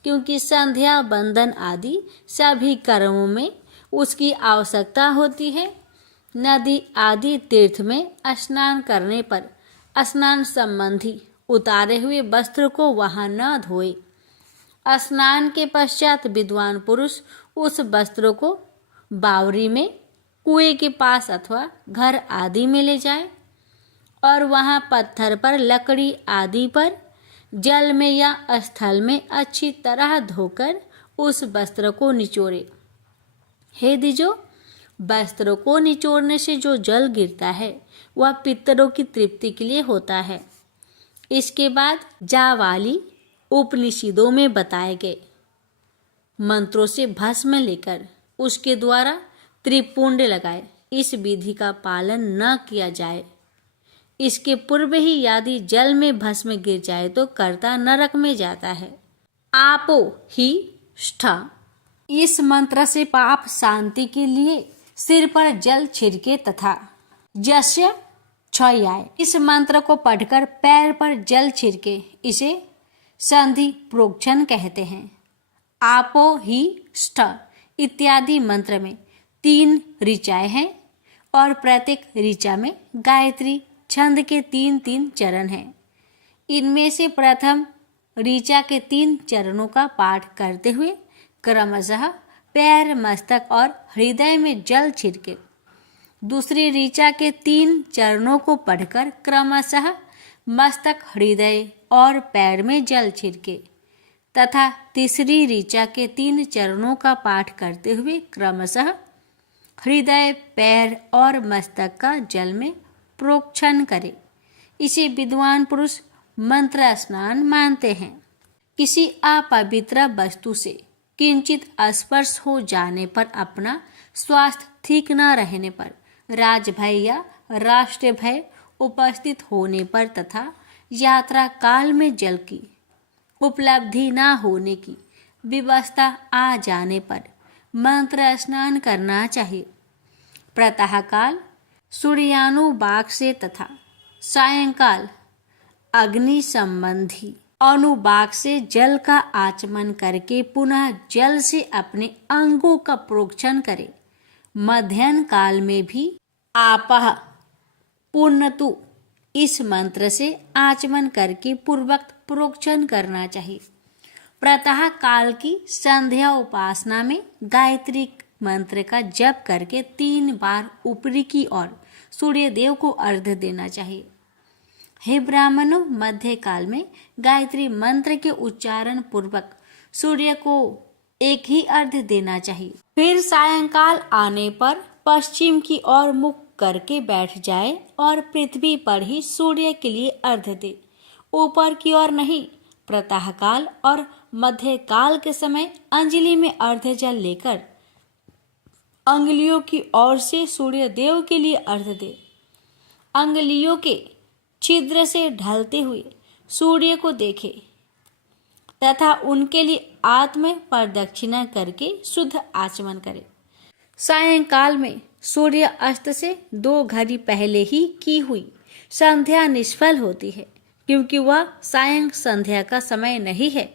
क्योंकि संध्या बंदन आदि सभी कर्मों में उसकी आवश्यकता होती है। नदी आदि तीर्थ में स्नान करने पर स्नान संबंधी उतारे हुए वस्त्र को वहां न धोए। स्नान के पश्चात विद्वान पुरुष उस वस्त्र को बावरी में, कुएं के पास अथवा घर आदि में ले जाए और वहां पत्थर पर, लकड़ी आदि पर, जल में या स्थल में अच्छी तरह धोकर उस वस्त्र को निचोड़े। हे द्विजों, वस्त्र को निचोड़ने से जो जल गिरता है वह पितरों की तृप्ति के लिए होता है। इसके बाद जावाली उपनिषदों में बताए गए मंत्रों से भस्म लेकर उसके द्वारा त्रिपुंड लगाए। इस विधि का पालन न किया जाए, इसके पूर्व ही यदि जल में भस्म गिर जाए तो कर्ता नरक में जाता है। आपो ही ष्ठ, इस मंत्र से पाप शांति के लिए सिर पर जल छिड़के तथा यस्य क्षयाय, इस मंत्र को पढ़कर पैर पर जल छिड़के, इसे संधि प्रोक्षण कहते हैं। आपो ही ष्ठ इत्यादि मंत्र में 3 ऋचाएं हैं और प्रत्येक ऋचा में गायत्री छंद के 3-3 चरण हैं। इनमें से प्रथम ऋचा के 3 चरणों का पाठ करते हुए क्रमशः पैर, मस्तक और हृदय में जल छिड़के। दूसरी ऋचा के 3 चरणों को पढ़कर क्रमशः मस्तक, हृदय और पैर में जल छिड़के तथा तीसरी ऋचा के 3 चरणों का पाठ करते हुए क्रमशः हृदय, पैर और मस्तक का जल में प्रोक्षण करे। इसे विद्वान पुरुष मंत्र स्नान मानते हैं। किसी अपवित्र वस्तु से किंचित स्पर्श हो जाने पर, अपना स्वास्थ्य ठीक न रहने पर, राजभय या राष्ट्र भय उपस्थित होने पर तथा यात्रा काल में जल की उपलब्धि न होने की व्यवस्था आ जाने पर मंत्र स्नान करना चाहिए। प्रातःकाल सूर्यानुवाक से तथा सायंकाल अग्नि संबंधी अनुवाक से जल का आचमन करके पुनः जल से अपने अंगों का प्रोक्षण करे। मध्याह्न काल में भी आपः पुनतु इस मंत्र से आचमन करके पूर्वक प्रोक्षण करना चाहिए। प्रातः काल की संध्या उपासना में गायत्री मंत्र का जप करके 3 बार ऊपरी की ओर सूर्य देव को अर्घ्य देना चाहिए। हे ब्राह्मणों, मध्य काल में गायत्री मंत्र के उच्चारण पूर्वक सूर्य को एक ही अर्घ्य देना चाहिए। फिर सायंकाल आने पर पश्चिम की ओर मुख करके बैठ जाए और पृथ्वी पर ही सूर्य के लिए अर्घ्य दे, ऊपर की ओर नहीं। प्रातःकाल और मध्य काल के समय अंजलि में अर्घ्य जल लेकर अंगुलियों की ओर से सूर्य देव के लिए अर्घ्य दे। अंगुलियों के छिद्र से ढलते हुए सूर्य को देखे तथा उनके लिए आत्म प्रदक्षिणा करके शुद्ध आचमन करे। सायंकाल में सूर्य अस्त से 2 घड़ी पहले ही की हुई संध्या निष्फल होती है, क्योंकि वह सायं संध्या का समय नहीं है।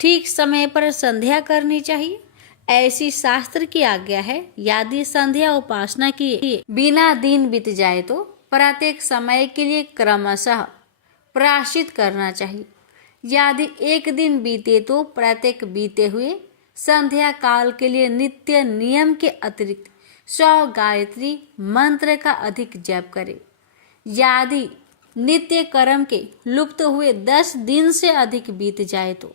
ठीक समय पर संध्या करनी चाहिए, ऐसी शास्त्र की आज्ञा है। यदि संध्या उपासना की बिना दिन बीत जाए तो प्रत्येक समय के लिए क्रमशः प्रायश्चित करना चाहिए। यदि एक दिन बीते तो प्रत्येक बीते हुए संध्या काल के लिए नित्य नियम के अतिरिक्त 100 गायत्री मंत्र का अधिक जप करे। यदि नित्य कर्म के लुप्त हुए 10 दिन से अधिक बीत जाए तो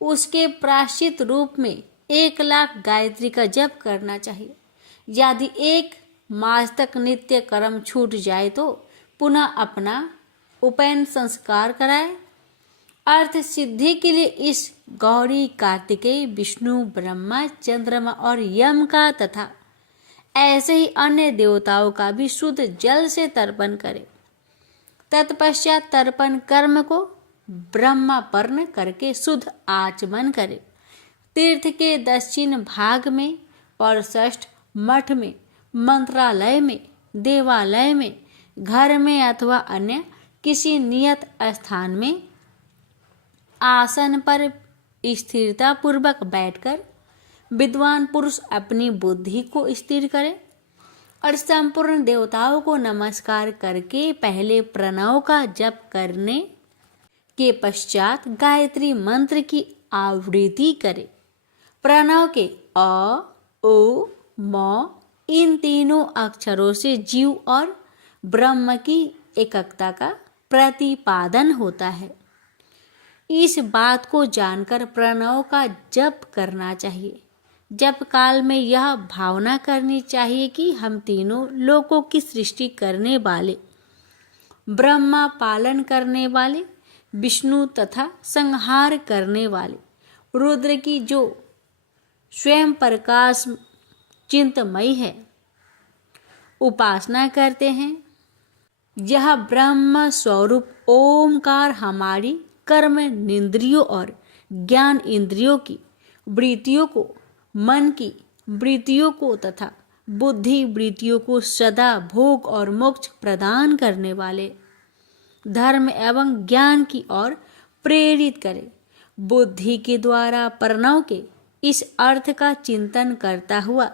उसके प्रायश्चित रूप में 1,00,000 गायत्री का जप करना चाहिए। यदि 1 मास तक नित्य कर्म छूट जाए तो पुनः अपना उपनयन संस्कार कराए। अर्थ सिद्धि के लिए इस गौरी, कार्तिकेय, विष्णु, ब्रह्मा, चंद्रमा और यम का तथा ऐसे ही अन्य देवताओं का भी शुद्ध जल से तर्पण करे। तत्पश्चात तर्पण कर्म को ब्रह्मार्पण करके शुद्ध आचमन करे। तीर्थ के दक्षिण भाग में, परषष्ठ मठ में, मंत्रालय में, देवालय में, घर में अथवा अन्य किसी नियत स्थान में आसन पर स्थिरता पूर्वक बैठकर विद्वान पुरुष अपनी बुद्धि को स्थिर करे और संपूर्ण देवताओं को नमस्कार करके पहले प्रणव का जप करने के पश्चात गायत्री मंत्र की आवृत्ति करे। प्रणव के अ, ओ, म इन तीनों अक्षरों से जीव और ब्रह्म की एकता का प्रतिपादन होता है। इस बात को जानकर प्रणव का जप करना चाहिए। जप काल में यह भावना करनी चाहिए कि हम तीनों लोकों की सृष्टि करने वाले ब्रह्मा, पालन करने वाले विष्णु तथा संहार करने वाले रुद्र की जो स्वयं प्रकाश चिंतमयी है उपासना करते हैं। यह ब्रह्म स्वरूप ओमकार हमारी कर्म इंद्रियों और ज्ञान इंद्रियों की वृत्तियों को, मन की वृत्तियों को तथा बुद्धि वृत्तियों को सदा भोग और मोक्ष प्रदान करने वाले धर्म एवं ज्ञान की ओर प्रेरित करे। बुद्धि के द्वारा प्रणव के इस अर्थ का चिंतन करता हुआ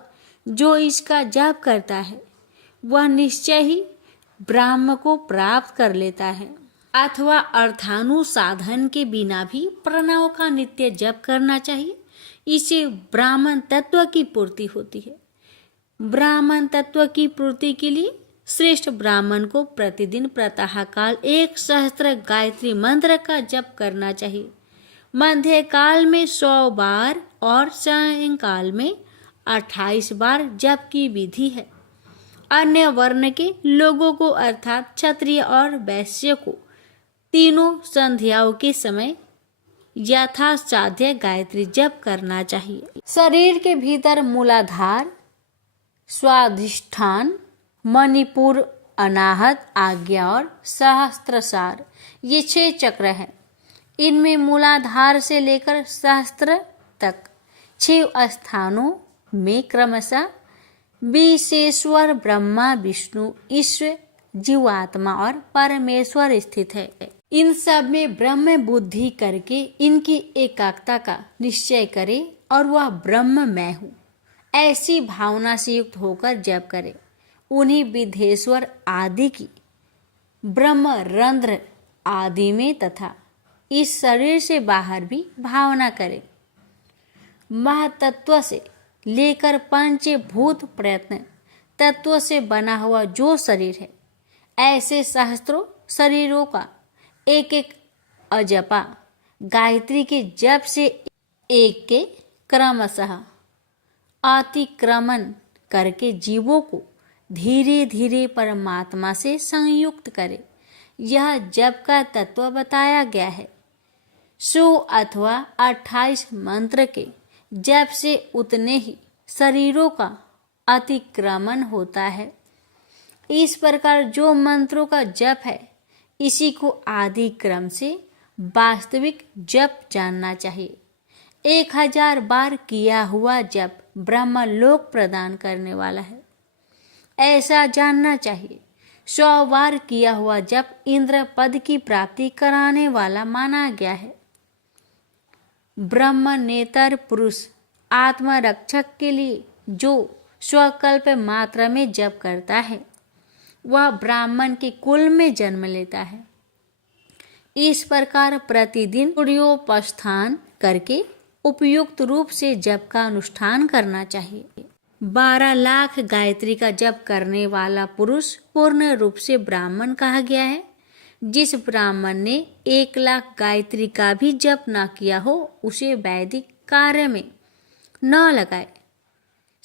जो इसका जाप करता है वह निश्चय ही ब्रह्म को प्राप्त कर लेता है। अथवा अर्थानुसाधन के बिना भी प्रणव का नित्य जप करना चाहिए। इससे ब्राह्मण तत्व की पूर्ति होती है। ब्राह्मण तत्व की पूर्ति के लिए श्रेष्ठ ब्राह्मण को प्रतिदिन प्रातःकाल 1,000 गायत्री मंत्र का जप करना चाहिए। मध्य काल में 100 बार और सायंकाल में 28 बार जप की विधि है। अन्य वर्ण के लोगों को अर्थात क्षत्रिय और वैश्य को तीनों संध्याओं के समय यथासाध्य गायत्री जप करना चाहिए। शरीर के भीतर मूलाधार, स्वाधिष्ठान, मणिपुर, अनाहत, आज्ञा और सहस्त्रसार ये 6 चक्र हैं। इनमें मूलाधार से लेकर सहस्त्र तक 6 स्थानों में क्रमशः विशेश्वर ब्रह्मा, विष्णु, ईश्वर, जीवात्मा और परमेश्वर स्थित है। इन सब में ब्रह्म बुद्धि करके इनकी एकाग्रता का निश्चय करे और वह ब्रह्म मैं हूँ ऐसी भावना से युक्त होकर जप करे। उन्हीं विधेश्वर आदि की ब्रह्म रंध्र आदि में तथा इस शरीर से बाहर भी भावना करे। महतत्व से लेकर पंचभूत प्रयत्न तत्व से बना हुआ जो शरीर है, ऐसे सहस्त्रों शरीरों का एक एक अजपा गायत्री के जप से एक के क्रमशः अतिक्रमण करके जीवों को धीरे धीरे परमात्मा से संयुक्त करे। यह जप का तत्व बताया गया है। 100 अथवा 28 मंत्र के जप से उतने ही शरीरों का अतिक्रमण होता है। इस प्रकार जो मंत्रों का जप है इसी को आदि क्रम से वास्तविक जप जानना चाहिए। 1000 बार किया हुआ जप ब्रह्म लोक प्रदान करने वाला है, ऐसा जानना चाहिए। 100 बार किया हुआ जप इंद्र पद की प्राप्ति कराने वाला माना गया है। ब्रह्म नेतर पुरुष आत्मरक्षक के लिए जो स्वकल्प मात्र में जप करता है वह ब्राह्मण के कुल में जन्म लेता है। इस प्रकार प्रतिदिन सूर्योपास्थान करके उपयुक्त रूप से जप का अनुष्ठान करना चाहिए। 12 लाख गायत्री का जप करने वाला पुरुष पूर्ण रूप से ब्राह्मण कहा गया है। जिस ब्राह्मण ने 1 लाख गायत्री का भी जप न किया हो उसे वैदिक कार्य में न लगाए।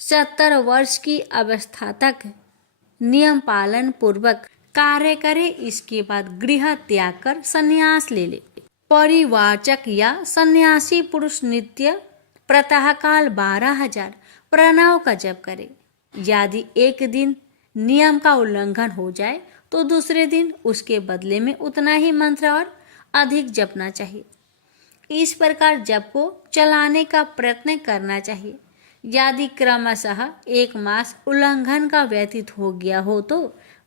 70 वर्ष की अवस्था तक नियम पालन पूर्वक कार्य करे, इसके बाद गृह त्याग कर संन्यास ले ले। परिवाचक या सन्यासी पुरुष नित्य प्रातःकाल 12,000 प्रणव का जप करे। यदि एक दिन नियम का उल्लंघन हो जाए तो दूसरे दिन उसके बदले में उतना ही मंत्र और अधिक जपना चाहिए। इस प्रकार जप को चलाने का प्रयत्न करना चाहिए। यदि क्रमशः 1 मास उल्लंघन का व्यतीत हो गया हो तो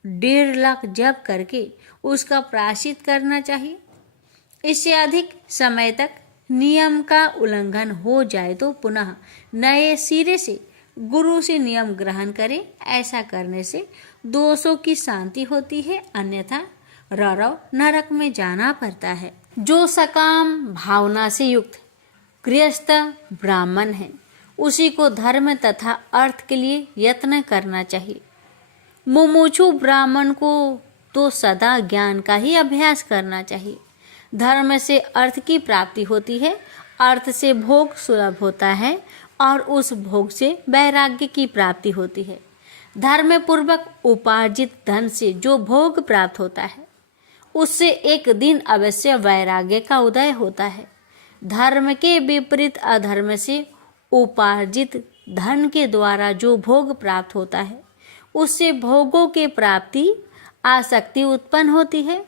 1.5 लाख जप करके उसका प्रायश्चित करना चाहिए। इससे अधिक समय तक नियम का उल्लंघन हो जाए तो पुनः नए सिरे से गुरु से नियम ग्रहण करें। ऐसा करने से दोषों की शांति होती है, अन्यथा रौरव नरक में जाना पड़ता है। जो सकाम भावना से युक्त गृहस्थ ब्राह्मण है उसी को धर्म तथा अर्थ के लिए यत्न करना चाहिए। मुमुक्षु ब्राह्मण को तो सदा ज्ञान का ही अभ्यास करना चाहिए। धर्म से अर्थ की प्राप्ति होती है, अर्थ से भोग सुलभ होता है और उस भोग से वैराग्य की प्राप्ति होती है। धर्म पूर्वक उपार्जित धन से जो भोग प्राप्त होता है उससे एक दिन अवश्य वैराग्य का उदय होता है। धर्म के विपरीत अधर्म से उपार्जित धन के द्वारा जो भोग प्राप्त होता है उससे भोगों के प्राप्ति आसक्ति उत्पन्न होती है।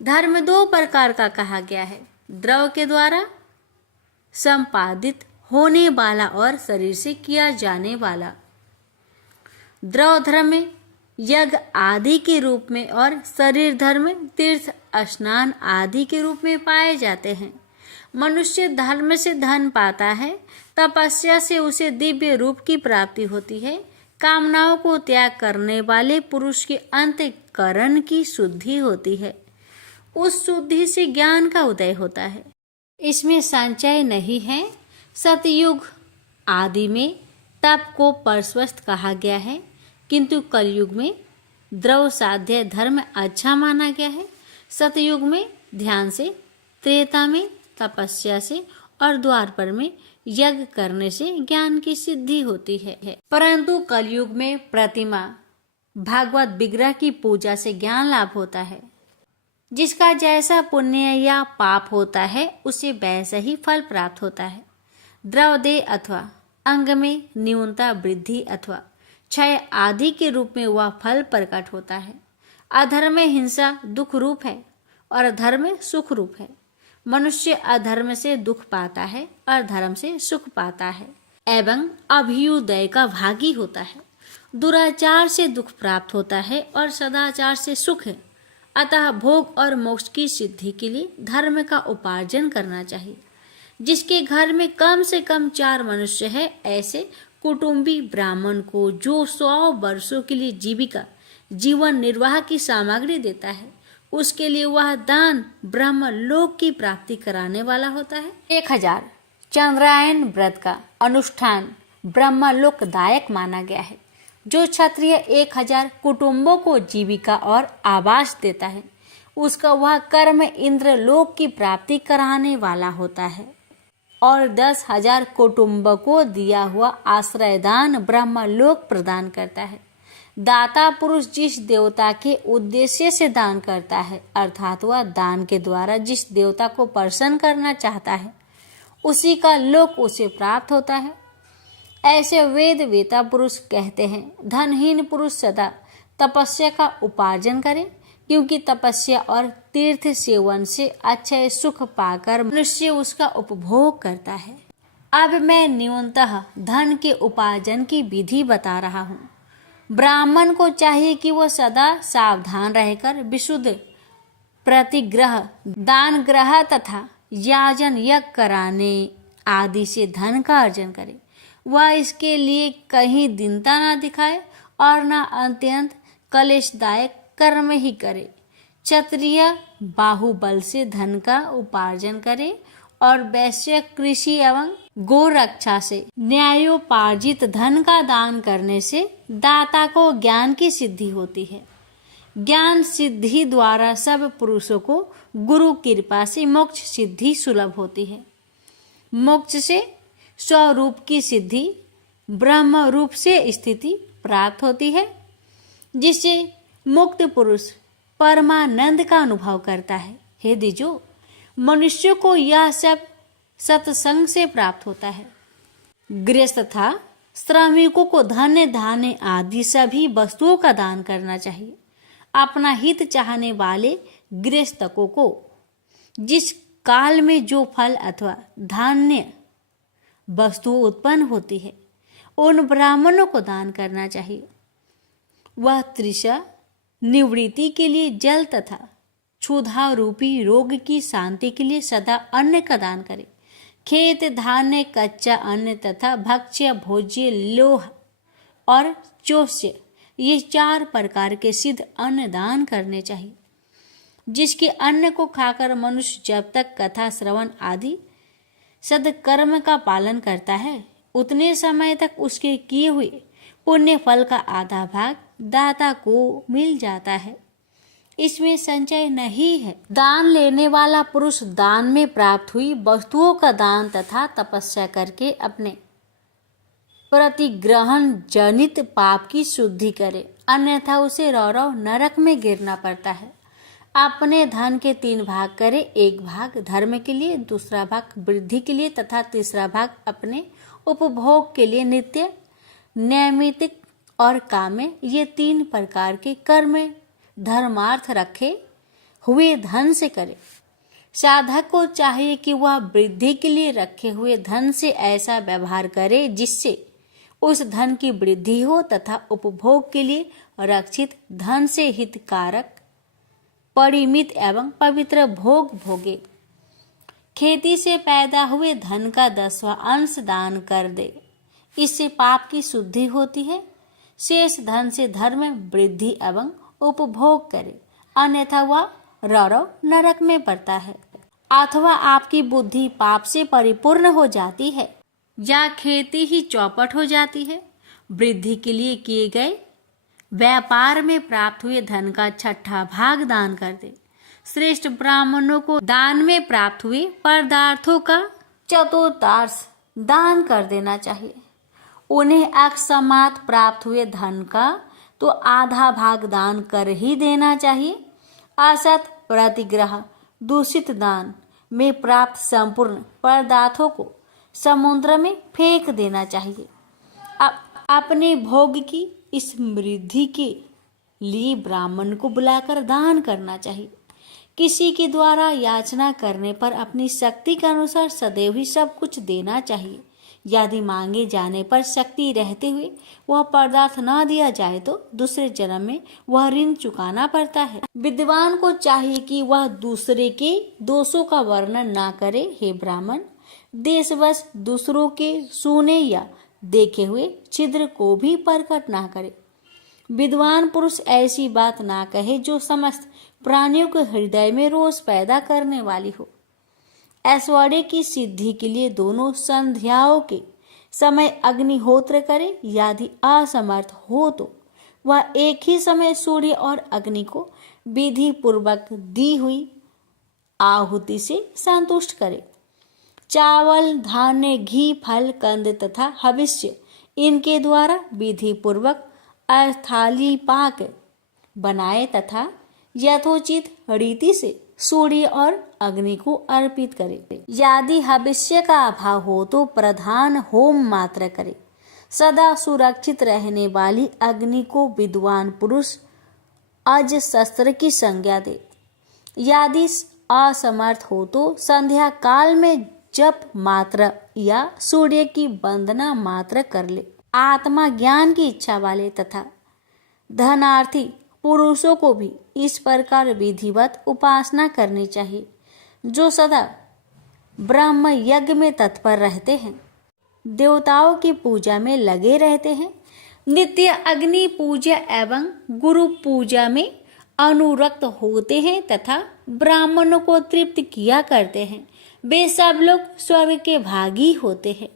धर्म 2 प्रकार का कहा गया है, द्रव के द्वारा संपादित होने वाला और शरीर से किया जाने वाला। द्रव धर्म में यज्ञ आदि के रूप में और शरीर धर्म तीर्थ स्नान आदि के रूप में पाए जाते हैं। मनुष्य धर्म से धन पाता है, तपस्या से उसे दिव्य रूप की प्राप्ति होती है। कामनाओं को त्याग करने वाले पुरुष के अंतःकरण की शुद्धि होती है, उस शुद्धि से ज्ञान का उदय होता है। इसमें संचय नहीं है। सतयुग आदि में तप को परस्वस्त कहा गया है, किंतु कलयुग में द्रव साध्य धर्म अच्छा माना गया है। सतयुग में ध्यान से, त्रेता में तपस्या से और द्वापर में यज्ञ करने से ज्ञान की सिद्धि होती है। परंतु कलयुग में प्रतिमा भागवत विग्रह की पूजा से ज्ञान लाभ होता है। जिसका जैसा पुण्य या पाप होता है उसे वैसा ही फल प्राप्त होता है। द्रव देह अथवा अंग में न्यूनता वृद्धि अथवा क्षय आदि के रूप में वह फल प्रकट होता है। अधर्म में हिंसा दुख रूप है और धर्म सुख रूप है। मनुष्य अधर्म से दुख पाता है और धर्म से सुख पाता है एवं अभ्युदय का भागी होता है। दुराचार से दुख प्राप्त होता है और सदाचार से सुख है। अतः भोग और मोक्ष की सिद्धि के लिए धर्म का उपार्जन करना चाहिए। जिसके घर में कम से कम 4 मनुष्य है, ऐसे कुटुंबी ब्राह्मण को जो 100 वर्षों के लिए जीविका जीवन निर्वाह की सामग्री देता है उसके लिए वह दान ब्रह्म लोक की प्राप्ति कराने वाला होता है। 1000 चंद्रायन व्रत का अनुष्ठान ब्रह्म लोकदायक माना गया है। जो क्षत्रिय 1000 कुटुंबों को जीविका और आवास देता है उसका वह कर्म इंद्र लोक की प्राप्ति कराने वाला होता है। और 10,000 कुटुंबों को दिया हुआ आश्रयदान ब्रह्म लोक प्रदान करता है। दाता पुरुष जिस देवता के उद्देश्य से दान करता है अर्थात वह दान के द्वारा जिस देवता को प्रसन्न करना चाहता है उसी का लोक उसे प्राप्त होता है। ऐसे वेद वेता पुरुष कहते हैं, धनहीन पुरुष सदा तपस्या का उपार्जन करे, क्योंकि तपस्या और तीर्थ सेवन से अच्छे सुख पाकर मनुष्य उसका उपभोग करता है। अब मैं न्यूनतः धन के उपार्जन की विधि बता रहा हूँ। ब्राह्मण को चाहिए कि वह सदा सावधान रहकर विशुद्ध प्रतिग्रह, दान ग्रह तथा याजन यज्ञ कराने आदि से धन का अर्जन करे। वह इसके लिए कहीं दीनता न दिखाए और न अत्यंत कलेशदायक कर्म ही करे। क्षत्रिय बाहुबल से धन का उपार्जन करे और वैश्य कृषि एवं गोरक्षा से न्यायोपार्जित धन का दान करने से दाता को ज्ञान की सिद्धि होती है। ज्ञान सिद्धि द्वारा सब पुरुषों को गुरु कृपा से मोक्ष सिद्धि सुलभ होती है। मोक्ष से स्वरूप की सिद्धि, ब्रह्म रूप से स्थिति प्राप्त होती है, जिससे मुक्त पुरुष परमानंद का अनुभव करता है। हे द्विजो, मनुष्य को यह सब सत्संग से प्राप्त होता है। गृहस्थ तथा श्रमिकों को धन्य धान्य आदि सभी वस्तुओं का दान करना चाहिए। अपना हित चाहने वाले गृहस्थकों को जिस काल में जो फल अथवा धान्य वस्तु उत्पन्न होती है, उन ब्राह्मणों को दान करना चाहिए। वह तृषा निवृत्ति के लिए जल तथा क्षुधा रूपी रोग की शांति के लिए सदा अन्न का दान करे। खेत धान्य, कच्चा अन्न तथा भक्ष्य, भोज्य, लोह और चोष्य, ये 4 प्रकार के सिद्ध अन्न दान करने चाहिए। जिसके अन्न को खाकर मनुष्य जब तक कथा श्रवण आदि सदकर्म का पालन करता है, उतने समय तक उसके किए हुए पुण्य फल का आधा भाग दाता को मिल जाता है। इसमें संचय नहीं है। दान लेने वाला पुरुष दान में प्राप्त हुई वस्तुओं का दान तथा तपस्या करके अपने प्रतिग्रहण जनित पाप की शुद्धि करे, अन्यथा उसे रौरव नरक में गिरना पड़ता है। अपने धन के 3 भाग करे, 1 भाग धर्म के लिए, दूसरा भाग वृद्धि के लिए तथा तीसरा भाग अपने उपभोग के लिए नित्य, नैमित्तिक और काम्य, ये 3 प्रकार के कर्म धर्मार्थ रखे हुए धन से करे। साधक को चाहिए कि वह वृद्धि के लिए रखे हुए धन से ऐसा व्यवहार करे जिससे उस धन की वृद्धि हो तथा उपभोग के लिए रक्षित धन से हितकारक, परिमित एवं पवित्र भोग भोगे। खेती से पैदा हुए धन का 10वां अंश दान कर दे, इससे पाप की शुद्धि होती है। शेष धन से धर्म वृद्धि एवं उपभोग करे, अन्यथा वह रौरव नरक में पड़ता है। अथवा आपकी बुद्धि पाप से परिपूर्ण हो जाती है या खेती ही चौपट हो जाती है। वृद्धि के लिए किए गए व्यापार में प्राप्त हुए धन का 6ठा भाग दान कर दे। श्रेष्ठ ब्राह्मणों को दान में प्राप्त हुए पदार्थों का 1/4 दान कर देना चाहिए। उन्हें अकस्मात प्राप्त हुए धन का तो आधा भाग दान कर ही देना चाहिए। असत प्रतिग्रह दूषित दान में प्राप्त संपूर्ण पदार्थों को समुद्र में फेंक देना चाहिए। अपने भोग की इस वृद्धि के लिए ब्राह्मण को बुलाकर दान करना चाहिए। किसी के द्वारा याचना करने पर अपनी शक्ति के अनुसार सदैव ही सब कुछ देना चाहिए। यदि मांगे जाने पर शक्ति रहते हुए वह पदार्थ न दिया जाए तो दूसरे जन्म में वह ऋण चुकाना पड़ता है। विद्वान को चाहिए कि वह दूसरे के दोषों का वर्णन न करे। हे ब्राह्मण, देशवश दूसरों के सुने या देखे हुए छिद्र को भी प्रकट ना करे। विद्वान पुरुष ऐसी बात ना कहे जो समस्त प्राणियों के हृदय में रोष पैदा करने वाली हो। ऐश्वर्य की सिद्धि के लिए दोनों संध्याओं के समय अग्निहोत्र करे। यदि असमर्थ हो तो वह एक ही समय सूर्य और अग्नि को विधि पूर्वक दी हुई आहुति से संतुष्ट करे। चावल, धान्य, घी, फल, कंद तथा हविष्य इनके द्वारा विधि पूर्वक अस्थाली पाक बनाए तथा यथोचित रीति से सूर्य और अग्नि को अर्पित करे। यदि हविष्य का अभाव हो तो प्रधान होम मात्र करे। सदा सुरक्षित रहने वाली अग्नि को विद्वान पुरुष अज शस्त्र की संज्ञा दे। यदि असमर्थ हो तो संध्या काल में जप मात्र या सूर्य की वंदना मात्र कर ले। आत्मा ज्ञान की इच्छा वाले तथा धनार्थी पुरुषों को भी इस प्रकार विधिवत उपासना करनी चाहिए, जो सदा ब्रह्म यज्ञ में तत्पर रहते हैं, देवताओं की पूजा में लगे रहते हैं, नित्य अग्नि पूजा एवं गुरु पूजा में अनुरक्त होते हैं तथा ब्राह्मणों को तृप्त किया करते हैं। वे सब लोग स्वर्ग के भागी होते हैं।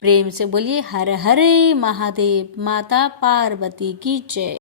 प्रेम से बोलिए हर हरे महादेव। माता पार्वती की जय।